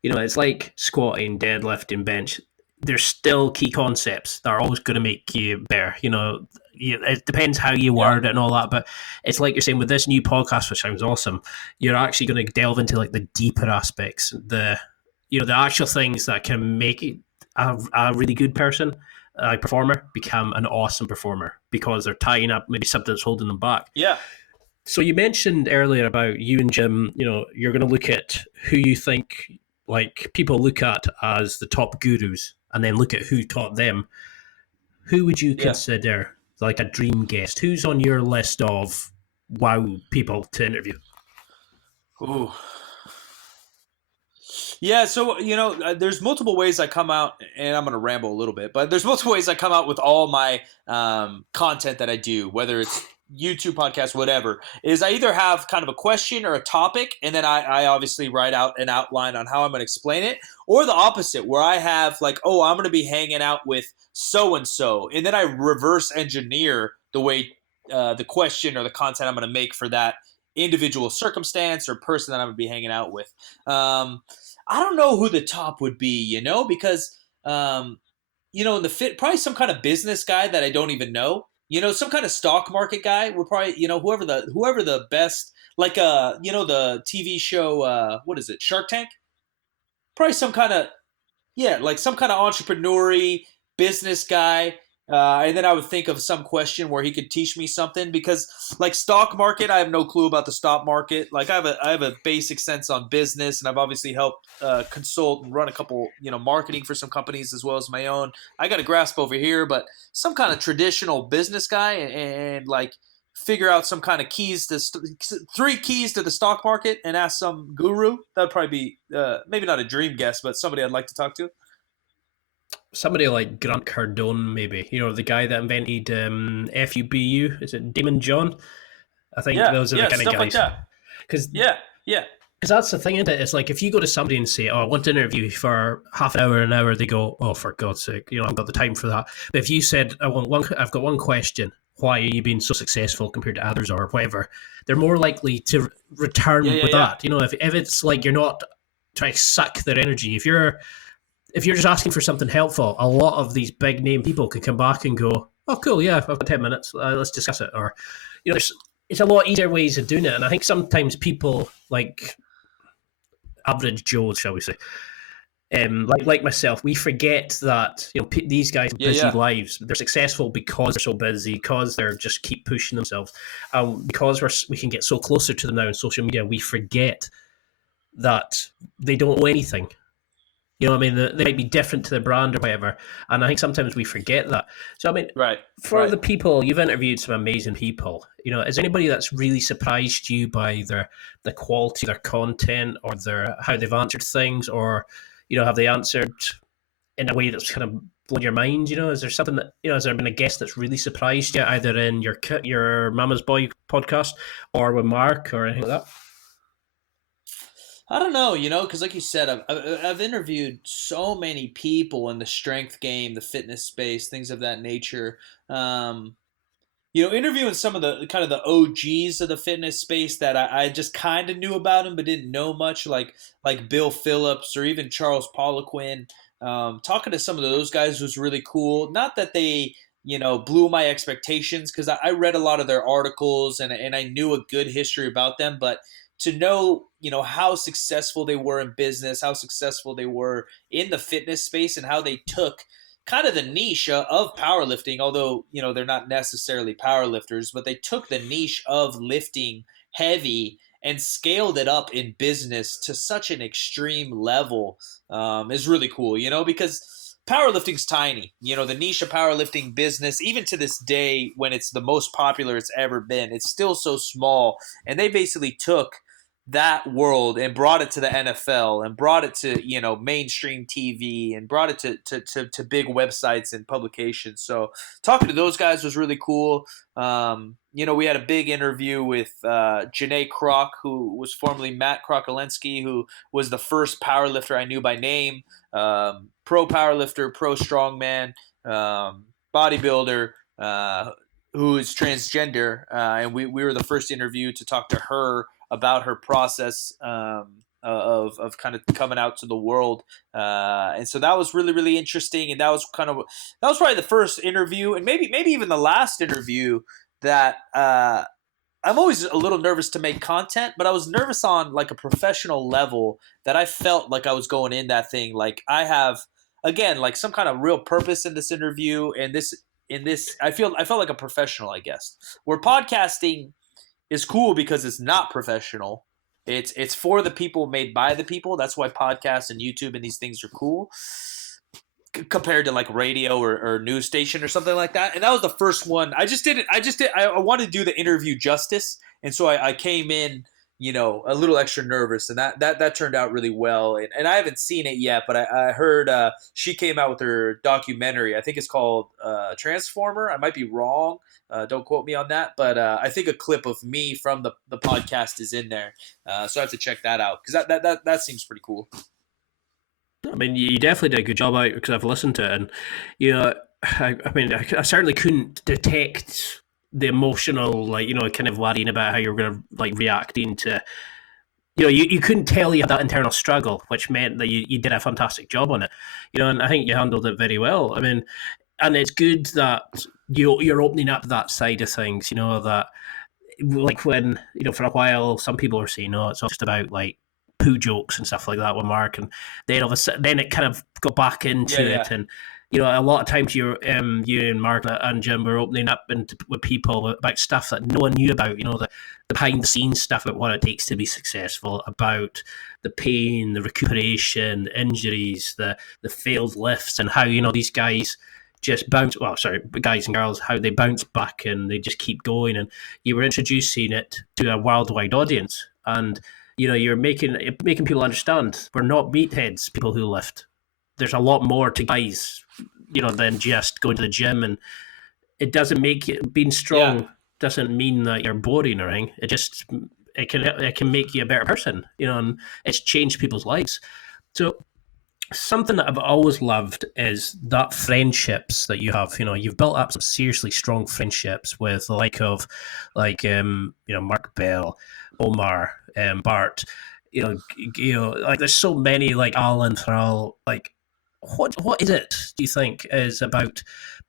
it's like squatting, deadlifting, bench. There's still key concepts that are always going to make you better. It depends how you word it and all that. But it's like you're saying with this new podcast, which sounds awesome. You're actually going to delve into like the deeper aspects, the actual things that can make a really good person, a performer, become an awesome performer because they're tying up maybe something that's holding them back. Yeah. So you mentioned earlier about you and Jim. You're going to look at who you think, like, people look at as the top gurus, and then look at who taught them. Who would you consider like a dream guest? Who's on your list of wow people to interview? Ooh. Yeah, so, there's multiple ways I come out, and I'm going to ramble a little bit, but there's multiple ways I come out with all my content that I do, whether it's YouTube, podcast, whatever, is I either have kind of a question or a topic, and then I obviously write out an outline on how I'm going to explain it, or the opposite, where I have like, I'm going to be hanging out with so-and-so, and then I reverse engineer the way the question or the content I'm going to make for that individual circumstance or person that I'm going to be hanging out with. I don't know who the top would be, because, in the fit, probably some kind of business guy that I don't even know. Some kind of stock market guy would probably, whoever the best, like, the TV show, what is it, Shark Tank? Probably some kind of, some kind of entrepreneur-y business guy. And then I would think of some question where he could teach me something, because like stock market, I have no clue about the stock market. Like I have a basic sense on business, and I've obviously helped consult and run a couple, marketing for some companies as well as my own. I got a grasp over here, but some kind of traditional business guy and like figure out some kind of three keys to the stock market and ask some guru. That'd probably be maybe not a dream guest, but somebody I'd like to talk to. Somebody like Grant Cardone, maybe. The guy that invented FUBU. Is it Damon John? I think those are the kind of guys. Like that. Because that's the thing, isn't it? It's like if you go to somebody and say, I want to interview for half an hour, they go, oh, for God's sake, I've got the time for that. But if you said, I've got one question, why are you being so successful compared to others or whatever, they're more likely to return with that. If it's like you're not trying to suck their energy, if you're just asking for something helpful, a lot of these big name people can come back and go, oh, cool, yeah, I've got 10 minutes, let's discuss it. Or, it's a lot easier ways of doing it. And I think sometimes people, like average Joes, shall we say, like myself, we forget that these guys have busy lives. They're successful because they're so busy, because they're just keep pushing themselves. Because we can get so closer to them now on social media, we forget that they don't know anything. You know what I mean? They might be different to the brand or whatever. And I think sometimes we forget that. So, I mean, Right. for the people, you've interviewed some amazing people. You know, is there anybody that's really surprised you by the quality of their content or their how they've answered things, or, you know, have they answered in a way that's kind of blown your mind? You know, is there something that, you know, has there been a guest that's really surprised you, either in your Mama's Boy podcast or with Mark or anything like that? I don't know, because like you said, I've interviewed so many people in the strength game, the fitness space, things of that nature. Um, interviewing some of the kind of the OGs of the fitness space that I just kind of knew about them but didn't know much, like Bill Phillips or even Charles Poliquin. Talking to some of those guys was really cool. Not that they blew my expectations, because I read a lot of their articles and I knew a good history about them, but to know how successful they were in business, how successful they were in the fitness space, and how they took kind of the niche of powerlifting, although they're not necessarily powerlifters, but they took the niche of lifting heavy and scaled it up in business to such an extreme level, is really cool, because powerlifting's tiny. The niche of powerlifting business, even to this day when it's the most popular it's ever been, it's still so small. And they basically took that world and brought it to the NFL and brought it to mainstream TV and brought it to big websites and publications. So talking to those guys was really cool. We had a big interview with Janae Kroc, who was formerly Matt Krokolenski, who was the first powerlifter I knew by name, pro powerlifter, pro strongman, bodybuilder, who is transgender, and we were the first interview to talk to her about her process of kind of coming out to the world, and so that was really, really interesting. And that was probably the first interview, and maybe even the last interview that I'm always a little nervous to make content, but I was nervous on like a professional level, that I felt like I was going in that thing like I have, again, like some kind of real purpose in this interview, and I felt like a professional, I guess. Where podcasting is cool because it's not professional. It's for the people, made by the people. That's why podcasts and YouTube and these things are cool, compared to like radio or news station or something like that. And that was the first one. I wanted to do the interview justice, and so I came in a little extra nervous, and that turned out really well. And I haven't seen it yet, but I heard she came out with her documentary. I think it's called Transformer. I might be wrong. Don't quote me on that, but I think a clip of me from the podcast is in there, so I have to check that out, because that seems pretty cool. I mean, you definitely did a good job out, because I've listened to it, and I certainly couldn't detect the emotional, kind of worrying about how you were going to reacting to. You couldn't tell you had that internal struggle, which meant that you did a fantastic job on it. And I think you handled it very well. I mean, and it's good that you're opening up that side of things. That, like, when for a while some people were saying, "No, it's all just about like poo jokes and stuff like that" with Mark, and then then it kind of got back into it, and a lot of times you and Mark and Jim were opening up with people about stuff that no one knew about. The behind the scenes stuff about what it takes to be successful, about the pain, the recuperation, the injuries, the failed lifts, and how these guys just bounce. Well, sorry, guys and girls, how they bounce back and they just keep going. And you were introducing it to a worldwide audience, and you're making people understand we're not meatheads, people who lift. There's a lot more to guys, than just going to the gym, and it doesn't make it, being strong doesn't mean that you're boring or anything. It can make you a better person, and it's changed people's lives. So something that I've always loved is that friendships that you have. You've built up some seriously strong friendships with the like of Mark Bell, Omar, Bart. There's so many, like Alan Thrall. Like, what is it, do you think, is about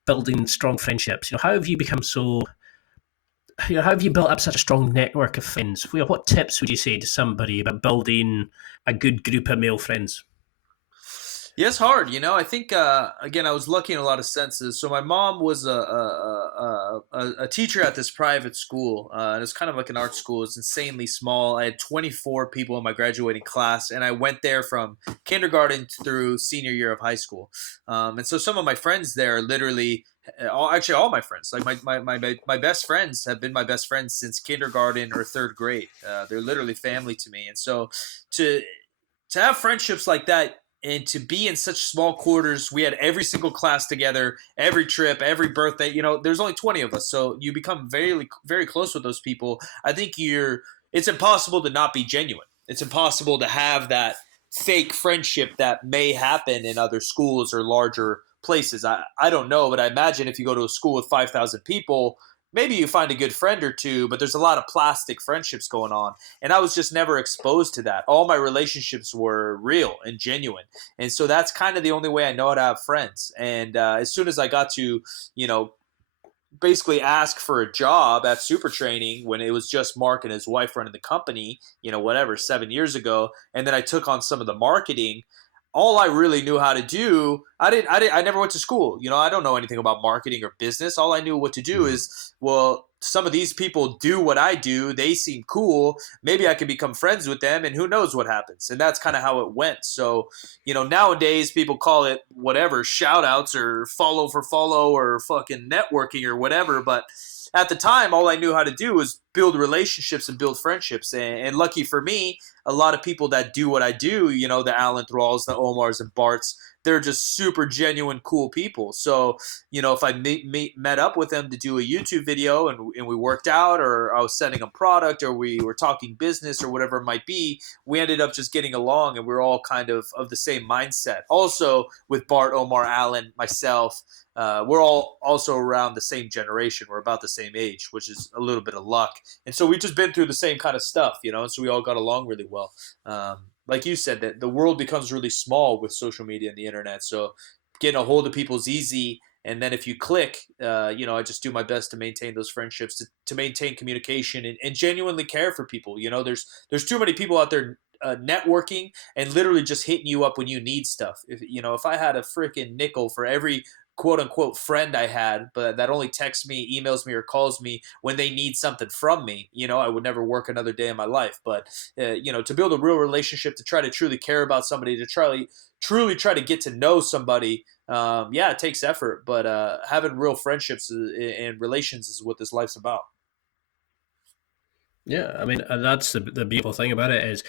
building strong friendships? How have you become so? How have you built up such a strong network of friends? What tips would you say to somebody about building a good group of male friends? Yeah, it's hard. I think again, I was lucky in a lot of senses. So my mom was a teacher at this private school, and it's kind of like an art school. It's insanely small. I had 24 people in my graduating class, and I went there from kindergarten through senior year of high school. And so some of my friends there are literally. Actually, all my friends, like my best friends, have been my best friends since kindergarten or third grade. They're literally family to me, and so to have friendships like that and to be in such small quarters, we had every single class together, every trip, every birthday. There's only 20 of us, so you become very very close with those people. I think it's impossible to not be genuine. It's impossible to have that fake friendship that may happen in other schools or larger places. I don't know, but I imagine if you go to a school with 5,000 people, maybe you find a good friend or two, but there's a lot of plastic friendships going on. And I was just never exposed to that. All my relationships were real and genuine. And so that's kind of the only way I know how to have friends. And as soon as I got to, you know, basically ask for a job at Super Training when it was just Mark and his wife running the company, 7 years ago. And then I took on some of the marketing. All I really knew how to do, I never went to school. I don't know anything about marketing or business. All I knew what to do is, well, some of these people do what I do. They seem cool. Maybe I can become friends with them, and who knows what happens. And that's kind of how it went. So, nowadays people call it whatever, shout outs or follow for follow or fucking networking or whatever. But at the time, all I knew how to do was build relationships and build friendships. And lucky for me, a lot of people that do what I do, the Alan Thralls, the Omars and Barts, they're just super genuine, cool people. So, if I met up with them to do a YouTube video and we worked out, or I was sending them product, or we were talking business or whatever it might be, we ended up just getting along, and we're all kind of the same mindset. Also, with Bart, Omar, Alan, myself, we're all also around the same generation. We're about the same age, which is a little bit of luck. And so we've just been through the same kind of stuff, and so we all got along really well. Like you said, that the world becomes really small with social media and the internet. So getting a hold of people is easy. And then if you click, I just do my best to maintain those friendships, to maintain communication and genuinely care for people. There's too many people out there networking and literally just hitting you up when you need stuff. If I had a freaking nickel for every quote unquote friend I had, but that only texts me, emails me, or calls me when they need something from me, I would never work another day in my life. But, to build a real relationship, to try to truly care about somebody, to truly try to get to know somebody, it takes effort. But having real friendships and relations is what this life's about. Yeah, I mean, and that's the beautiful thing about it is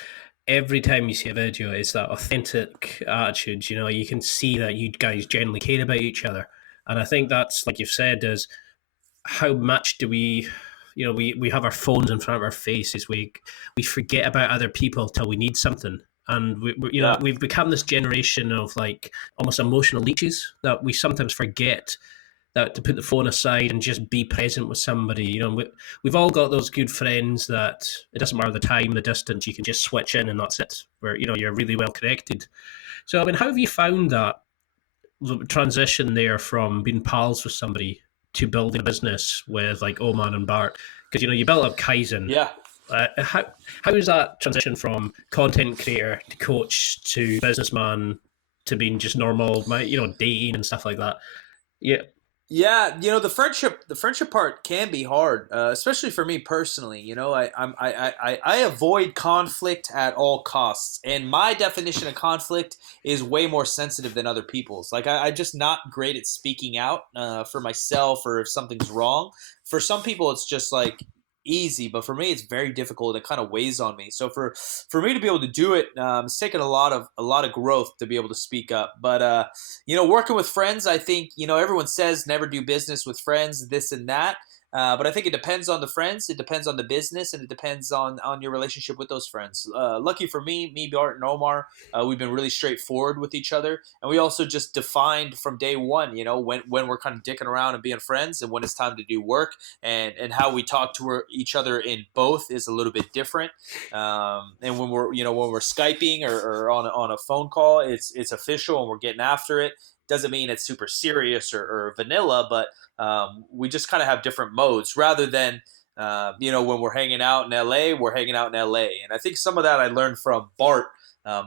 every time you see a video, it's that authentic attitude. You can see that you guys genuinely care about each other. And I think that's, like you've said, is how much do we, we have our phones in front of our faces. We forget about other people till we need something. And we've become this generation of like almost emotional leeches that we sometimes forget that to put the phone aside and just be present with somebody. We've all got those good friends that it doesn't matter the time, the distance, you can just switch in and that's it, where, you're really well connected. So, I mean, how have you found that transition there from being pals with somebody to building a business with like Oman and Bart? Because, you built up Kaizen. Yeah. How is that transition from content creator to coach to businessman to being just normal, dating and stuff like that? Yeah. Yeah, the friendship part can be hard, especially for me personally. I avoid conflict at all costs, and my definition of conflict is way more sensitive than other people's. Like I'm just not great at speaking out for myself, or if something's wrong. For some people, it's just like easy, but for me it's very difficult. It kind of weighs on me. So for me to be able to do it, it's taken a lot of growth to be able to speak up. But working with friends, I think, everyone says never do business with friends, this and that. But I think it depends on the friends, it depends on the business, and it depends on your relationship with those friends. Lucky for me, Bart, and Omar, we've been really straightforward with each other. And we also just defined from day one, when we're kind of dicking around and being friends and when it's time to do work, and how we talk to each other in both is a little bit different. And when we're Skyping or on a phone call, it's official and we're getting after it. Doesn't mean it's super serious or vanilla, but we just kind of have different modes rather than, when we're hanging out in LA, we're hanging out in LA. And I think some of that I learned from Bart.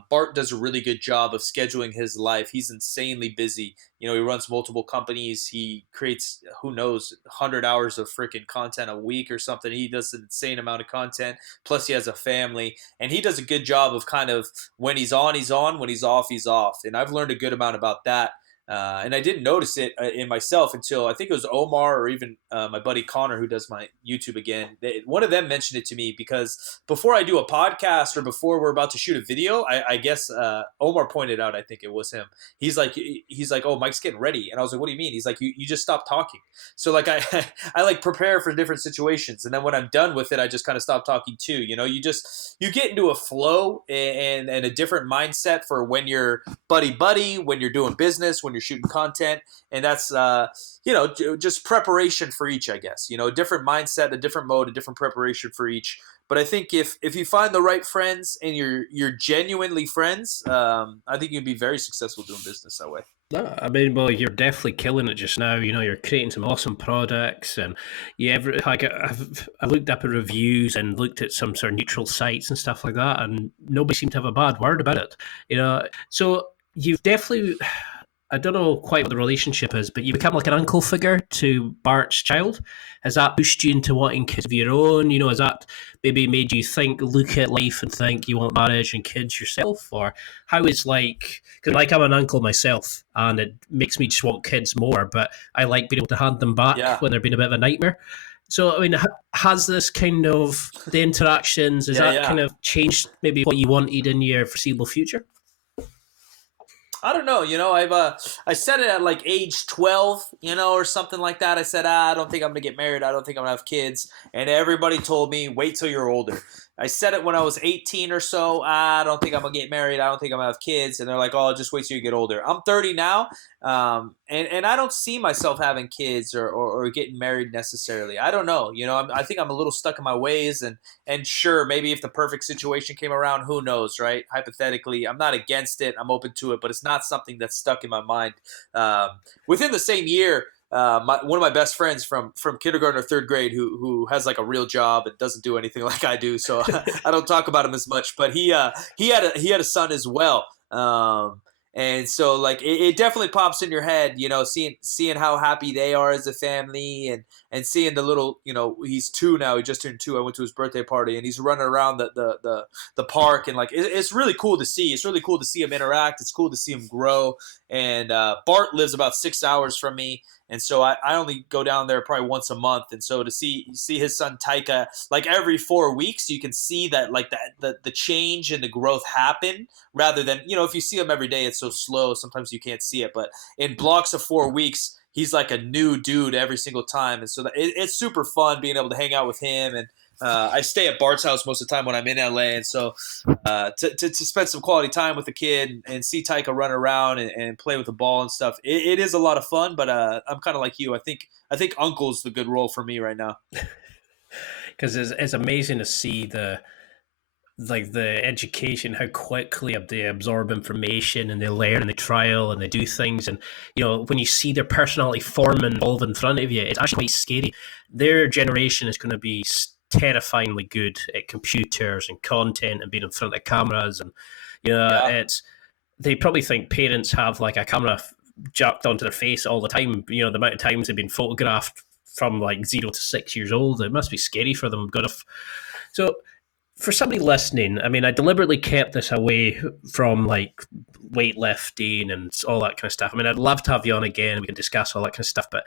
Bart does a really good job of scheduling his life. He's insanely busy. You know, he runs multiple companies. He creates, who knows, 100 hours of freaking content a week or something. He does an insane amount of content. Plus, he has a family. And he does a good job of kind of, when he's on, he's on. When he's off, he's off. And I've learned a good amount about that. And I didn't notice it in myself until I think it was Omar or even my buddy Connor, who does my YouTube again. One of them mentioned it to me because before I do a podcast or before we're about to shoot a video, I guess Omar pointed out, I think it was him. He's like, oh, Mike's getting ready. And I was like, what do you mean? He's like, you just stop talking. So like I like prepare for different situations. And then when I'm done with it, I just kind of stop talking too. You know, you get into a flow and a different mindset for when you're buddy, when you're doing business, when you're shooting content. And that's, just preparation for each, I guess, a different mindset, a different mode, a different preparation for each. But I think if you find the right friends and you're genuinely friends, I think you'd be very successful doing business that way. No, I mean, well, you're definitely killing it just now. You're creating some awesome products, and I've looked up at reviews and looked at some sort of neutral sites and stuff like that, and nobody seemed to have a bad word about it. So you've definitely, I don't know quite what the relationship is, but you become like an uncle figure to Bart's child. Has that pushed you into wanting kids of your own? Has that maybe made you look at life and think you want marriage and kids yourself? Or how is because I'm an uncle myself and it makes me just want kids more, but I like being able to hand them back when they're being a bit of a nightmare. So, I mean, has this kind of, the interactions, kind of changed maybe what you wanted in your foreseeable future? I don't know. I said it at like age 12, or something like that. I said, I don't think I'm going to get married. I don't think I'm going to have kids. And everybody told me, wait till you're older. I said it when I was 18 or so. I don't think I'm going to get married. I don't think I'm going to have kids. And they're like, oh, just wait till you get older. I'm 30 now. And I don't see myself having kids or getting married necessarily. I don't know. I think I'm a little stuck in my ways. And sure, maybe if the perfect situation came around, who knows, right? Hypothetically, I'm not against it. I'm open to it. But it's not something that's stuck in my mind. Within the same year, one of my best friends from kindergarten or third grade who has like a real job and doesn't do anything like I do, so I don't talk about him as much. But he had a son as well, and so like it definitely pops in your head, seeing how happy they are as a family and seeing the little, he's 2 now. He just turned 2. I went to his birthday party and he's running around the park, and like it's really cool to see. It's really cool to see him interact. It's cool to see him grow. And Bart lives about 6 hours from me. And so I only go down there probably once a month. And so to see his son Taika, like every 4 weeks, you can see that like the change and the growth happen rather than, if you see him every day, it's so slow. Sometimes you can't see it. But in blocks of 4 weeks, he's like a new dude every single time. And so it's super fun being able to hang out with him. And I stay at Bart's house most of the time when I'm in LA, and so to spend some quality time with the kid and see Taika run around and play with the ball and stuff, it is a lot of fun. But I'm kind of like you. I think uncle's the good role for me right now. Because it's amazing to see the education, how quickly they absorb information and they learn and they trial and they do things. And, when you see their personality form and evolve in front of you, it's actually quite scary. Their generation is going to be terrifyingly good at computers and content and being in front of cameras. And, they probably think parents have like a camera jacked onto their face all the time. The amount of times they've been photographed from like 0 to 6 years old. It must be scary for them. So, for somebody listening, I mean, I deliberately kept this away from like weightlifting and all that kind of stuff. I mean, I'd love to have you on again. We can discuss all that kind of stuff, but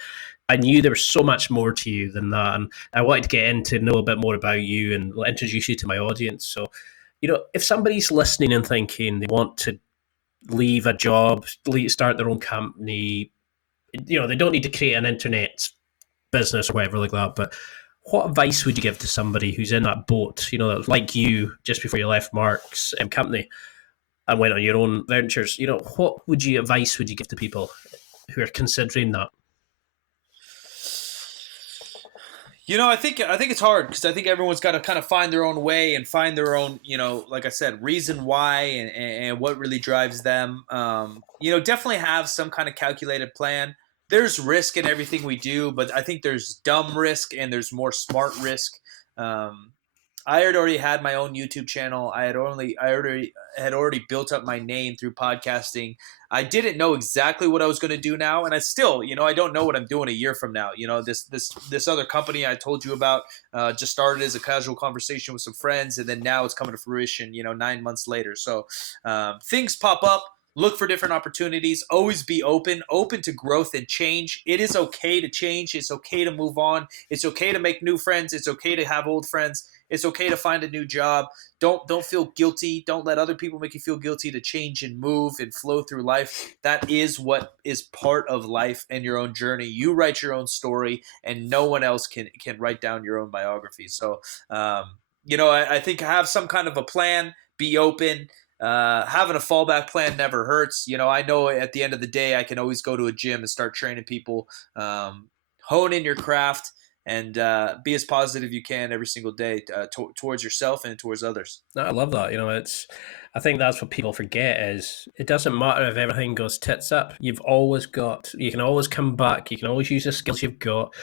I knew there was so much more to you than that. And I wanted to get in to know a bit more about you and introduce you to my audience. So, if somebody's listening and thinking they want to leave a job, start their own company, they don't need to create an internet business or whatever like that, but what advice would you give to somebody who's in that boat, like you, just before you left Mark's company and went on your own ventures? What advice would you give to people who are considering that? I think it's hard because I think everyone's got to kind of find their own way and find their own, like I said, reason why and what really drives them. Definitely have some kind of calculated plan. There's risk in everything we do, but I think there's dumb risk and there's more smart risk. I had already had my own YouTube channel. I had already built up my name through podcasting. I didn't know exactly what I was going to do now, and I still, I don't know what I'm doing a year from now. This other company I told you about just started as a casual conversation with some friends, and then now it's coming to fruition. 9 months later. So things pop up. Look for different opportunities. Always be open to growth and change. It is okay to change. It's okay to move on. It's okay to make new friends. It's okay to have old friends. It's okay to find a new job. Don't feel guilty. Don't let other people make you feel guilty to change and move and flow through life. That is what is part of life and your own journey. You write your own story, and no one else can write down your own biography. So, I think have some kind of a plan. Be open. Having a fallback plan never hurts. I know at the end of the day, I can always go to a gym and start training people. Hone in your craft and be as positive you can every single day towards yourself and towards others. No, I love that. I think that's what people forget is it doesn't matter if everything goes tits up. You can always come back. You can always use the skills you've got.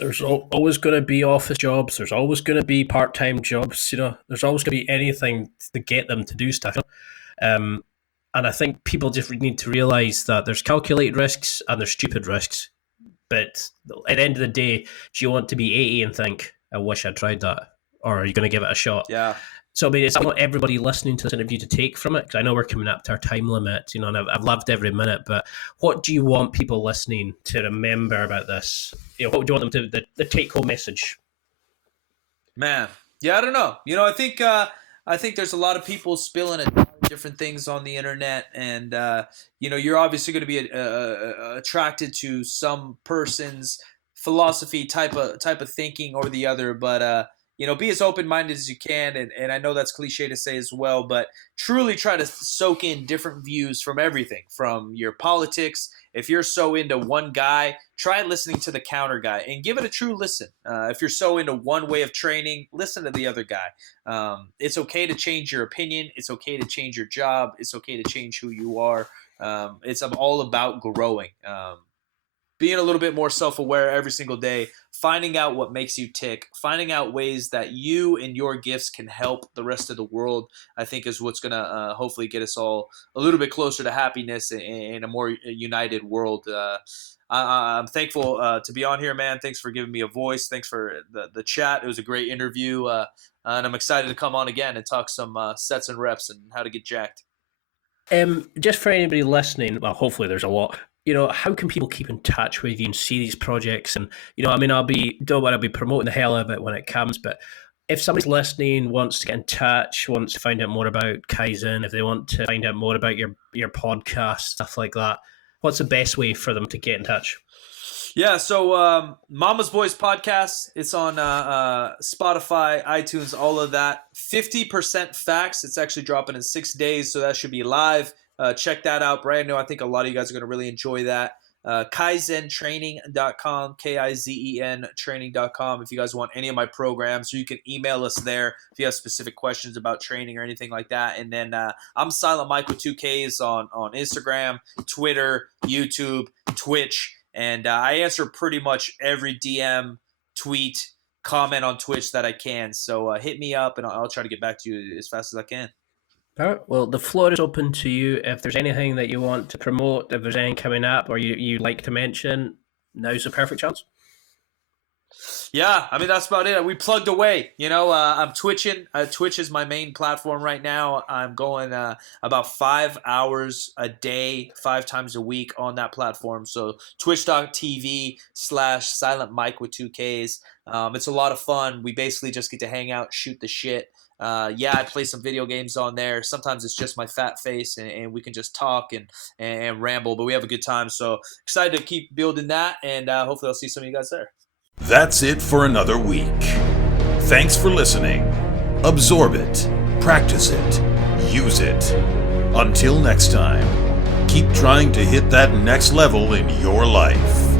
There's always going to be office jobs. There's always going to be part-time jobs. There's always going to be anything to get them to do stuff. And I think people just need to realize that there's calculated risks and there's stupid risks. But at the end of the day, do you want to be 80 and think, I wish I tried that? Or are you going to give it a shot? Yeah. So, it's not everybody listening to this interview to take from it, because I know we're coming up to our time limit, and I've loved every minute, but what do you want people listening to remember about this? What do you want them to, the take-home message? Man, yeah, I don't know. I think there's a lot of people spilling different things on the internet, and you're obviously going to be attracted to some person's philosophy type of thinking or the other, but be as open-minded as you can, and I know that's cliche to say as well, but truly try to soak in different views from everything, from your politics. If you're so into one guy, try listening to the counter guy and give it a true listen. If you're so into one way of training, listen to the other guy. It's okay to change your opinion. It's okay to change your job. It's okay to change who you are. It's all about growing. Being a little bit more self-aware every single day, finding out what makes you tick, finding out ways that you and your gifts can help the rest of the world, I think is what's going to hopefully get us all a little bit closer to happiness in a more united world. I'm thankful to be on here, man. Thanks for giving me a voice. Thanks for the chat. It was a great interview, and I'm excited to come on again and talk some sets and reps and how to get jacked. Just for anybody listening, well, hopefully there's a lot. How can people keep in touch with you and see these projects? And, I'll be promoting the hell out of it when it comes, but if somebody's listening, wants to get in touch, wants to find out more about Kaizen, if they want to find out more about your podcast, stuff like that, what's the best way for them to get in touch? Yeah, so Mama's Boys Podcast, it's on Spotify, iTunes, all of that. 50% Facts, it's actually dropping in 6 days, so that should be live. Check that out. Brand new. I think a lot of you guys are going to really enjoy that. KaizenTraining.com, KIZEN training.com. If you guys want any of my programs, or you can email us there if you have specific questions about training or anything like that. And then I'm Silent Mike with 2 Ks on Instagram, Twitter, YouTube, Twitch. And I answer pretty much every DM, tweet, comment on Twitch that I can. So hit me up and I'll try to get back to you as fast as I can. All right. Well, the floor is open to you. If there's anything that you want to promote, if there's anything coming up or you'd like to mention, now's the perfect chance. Yeah, that's about it. We plugged away. I'm twitching. Twitch is my main platform right now. I'm going about 5 hours a day, 5 times a week on that platform. So twitch.tv/Silent Mike with 2 Ks. It's a lot of fun. We basically just get to hang out, shoot the shit. I play some video games on there. Sometimes it's just my fat face and we can just talk and ramble, but we have a good time. So excited to keep building that, and hopefully I'll see some of you guys there. That's it for another week. Thanks for listening. Absorb it, practice it, use it. Until next time, keep trying to hit that next level in your life.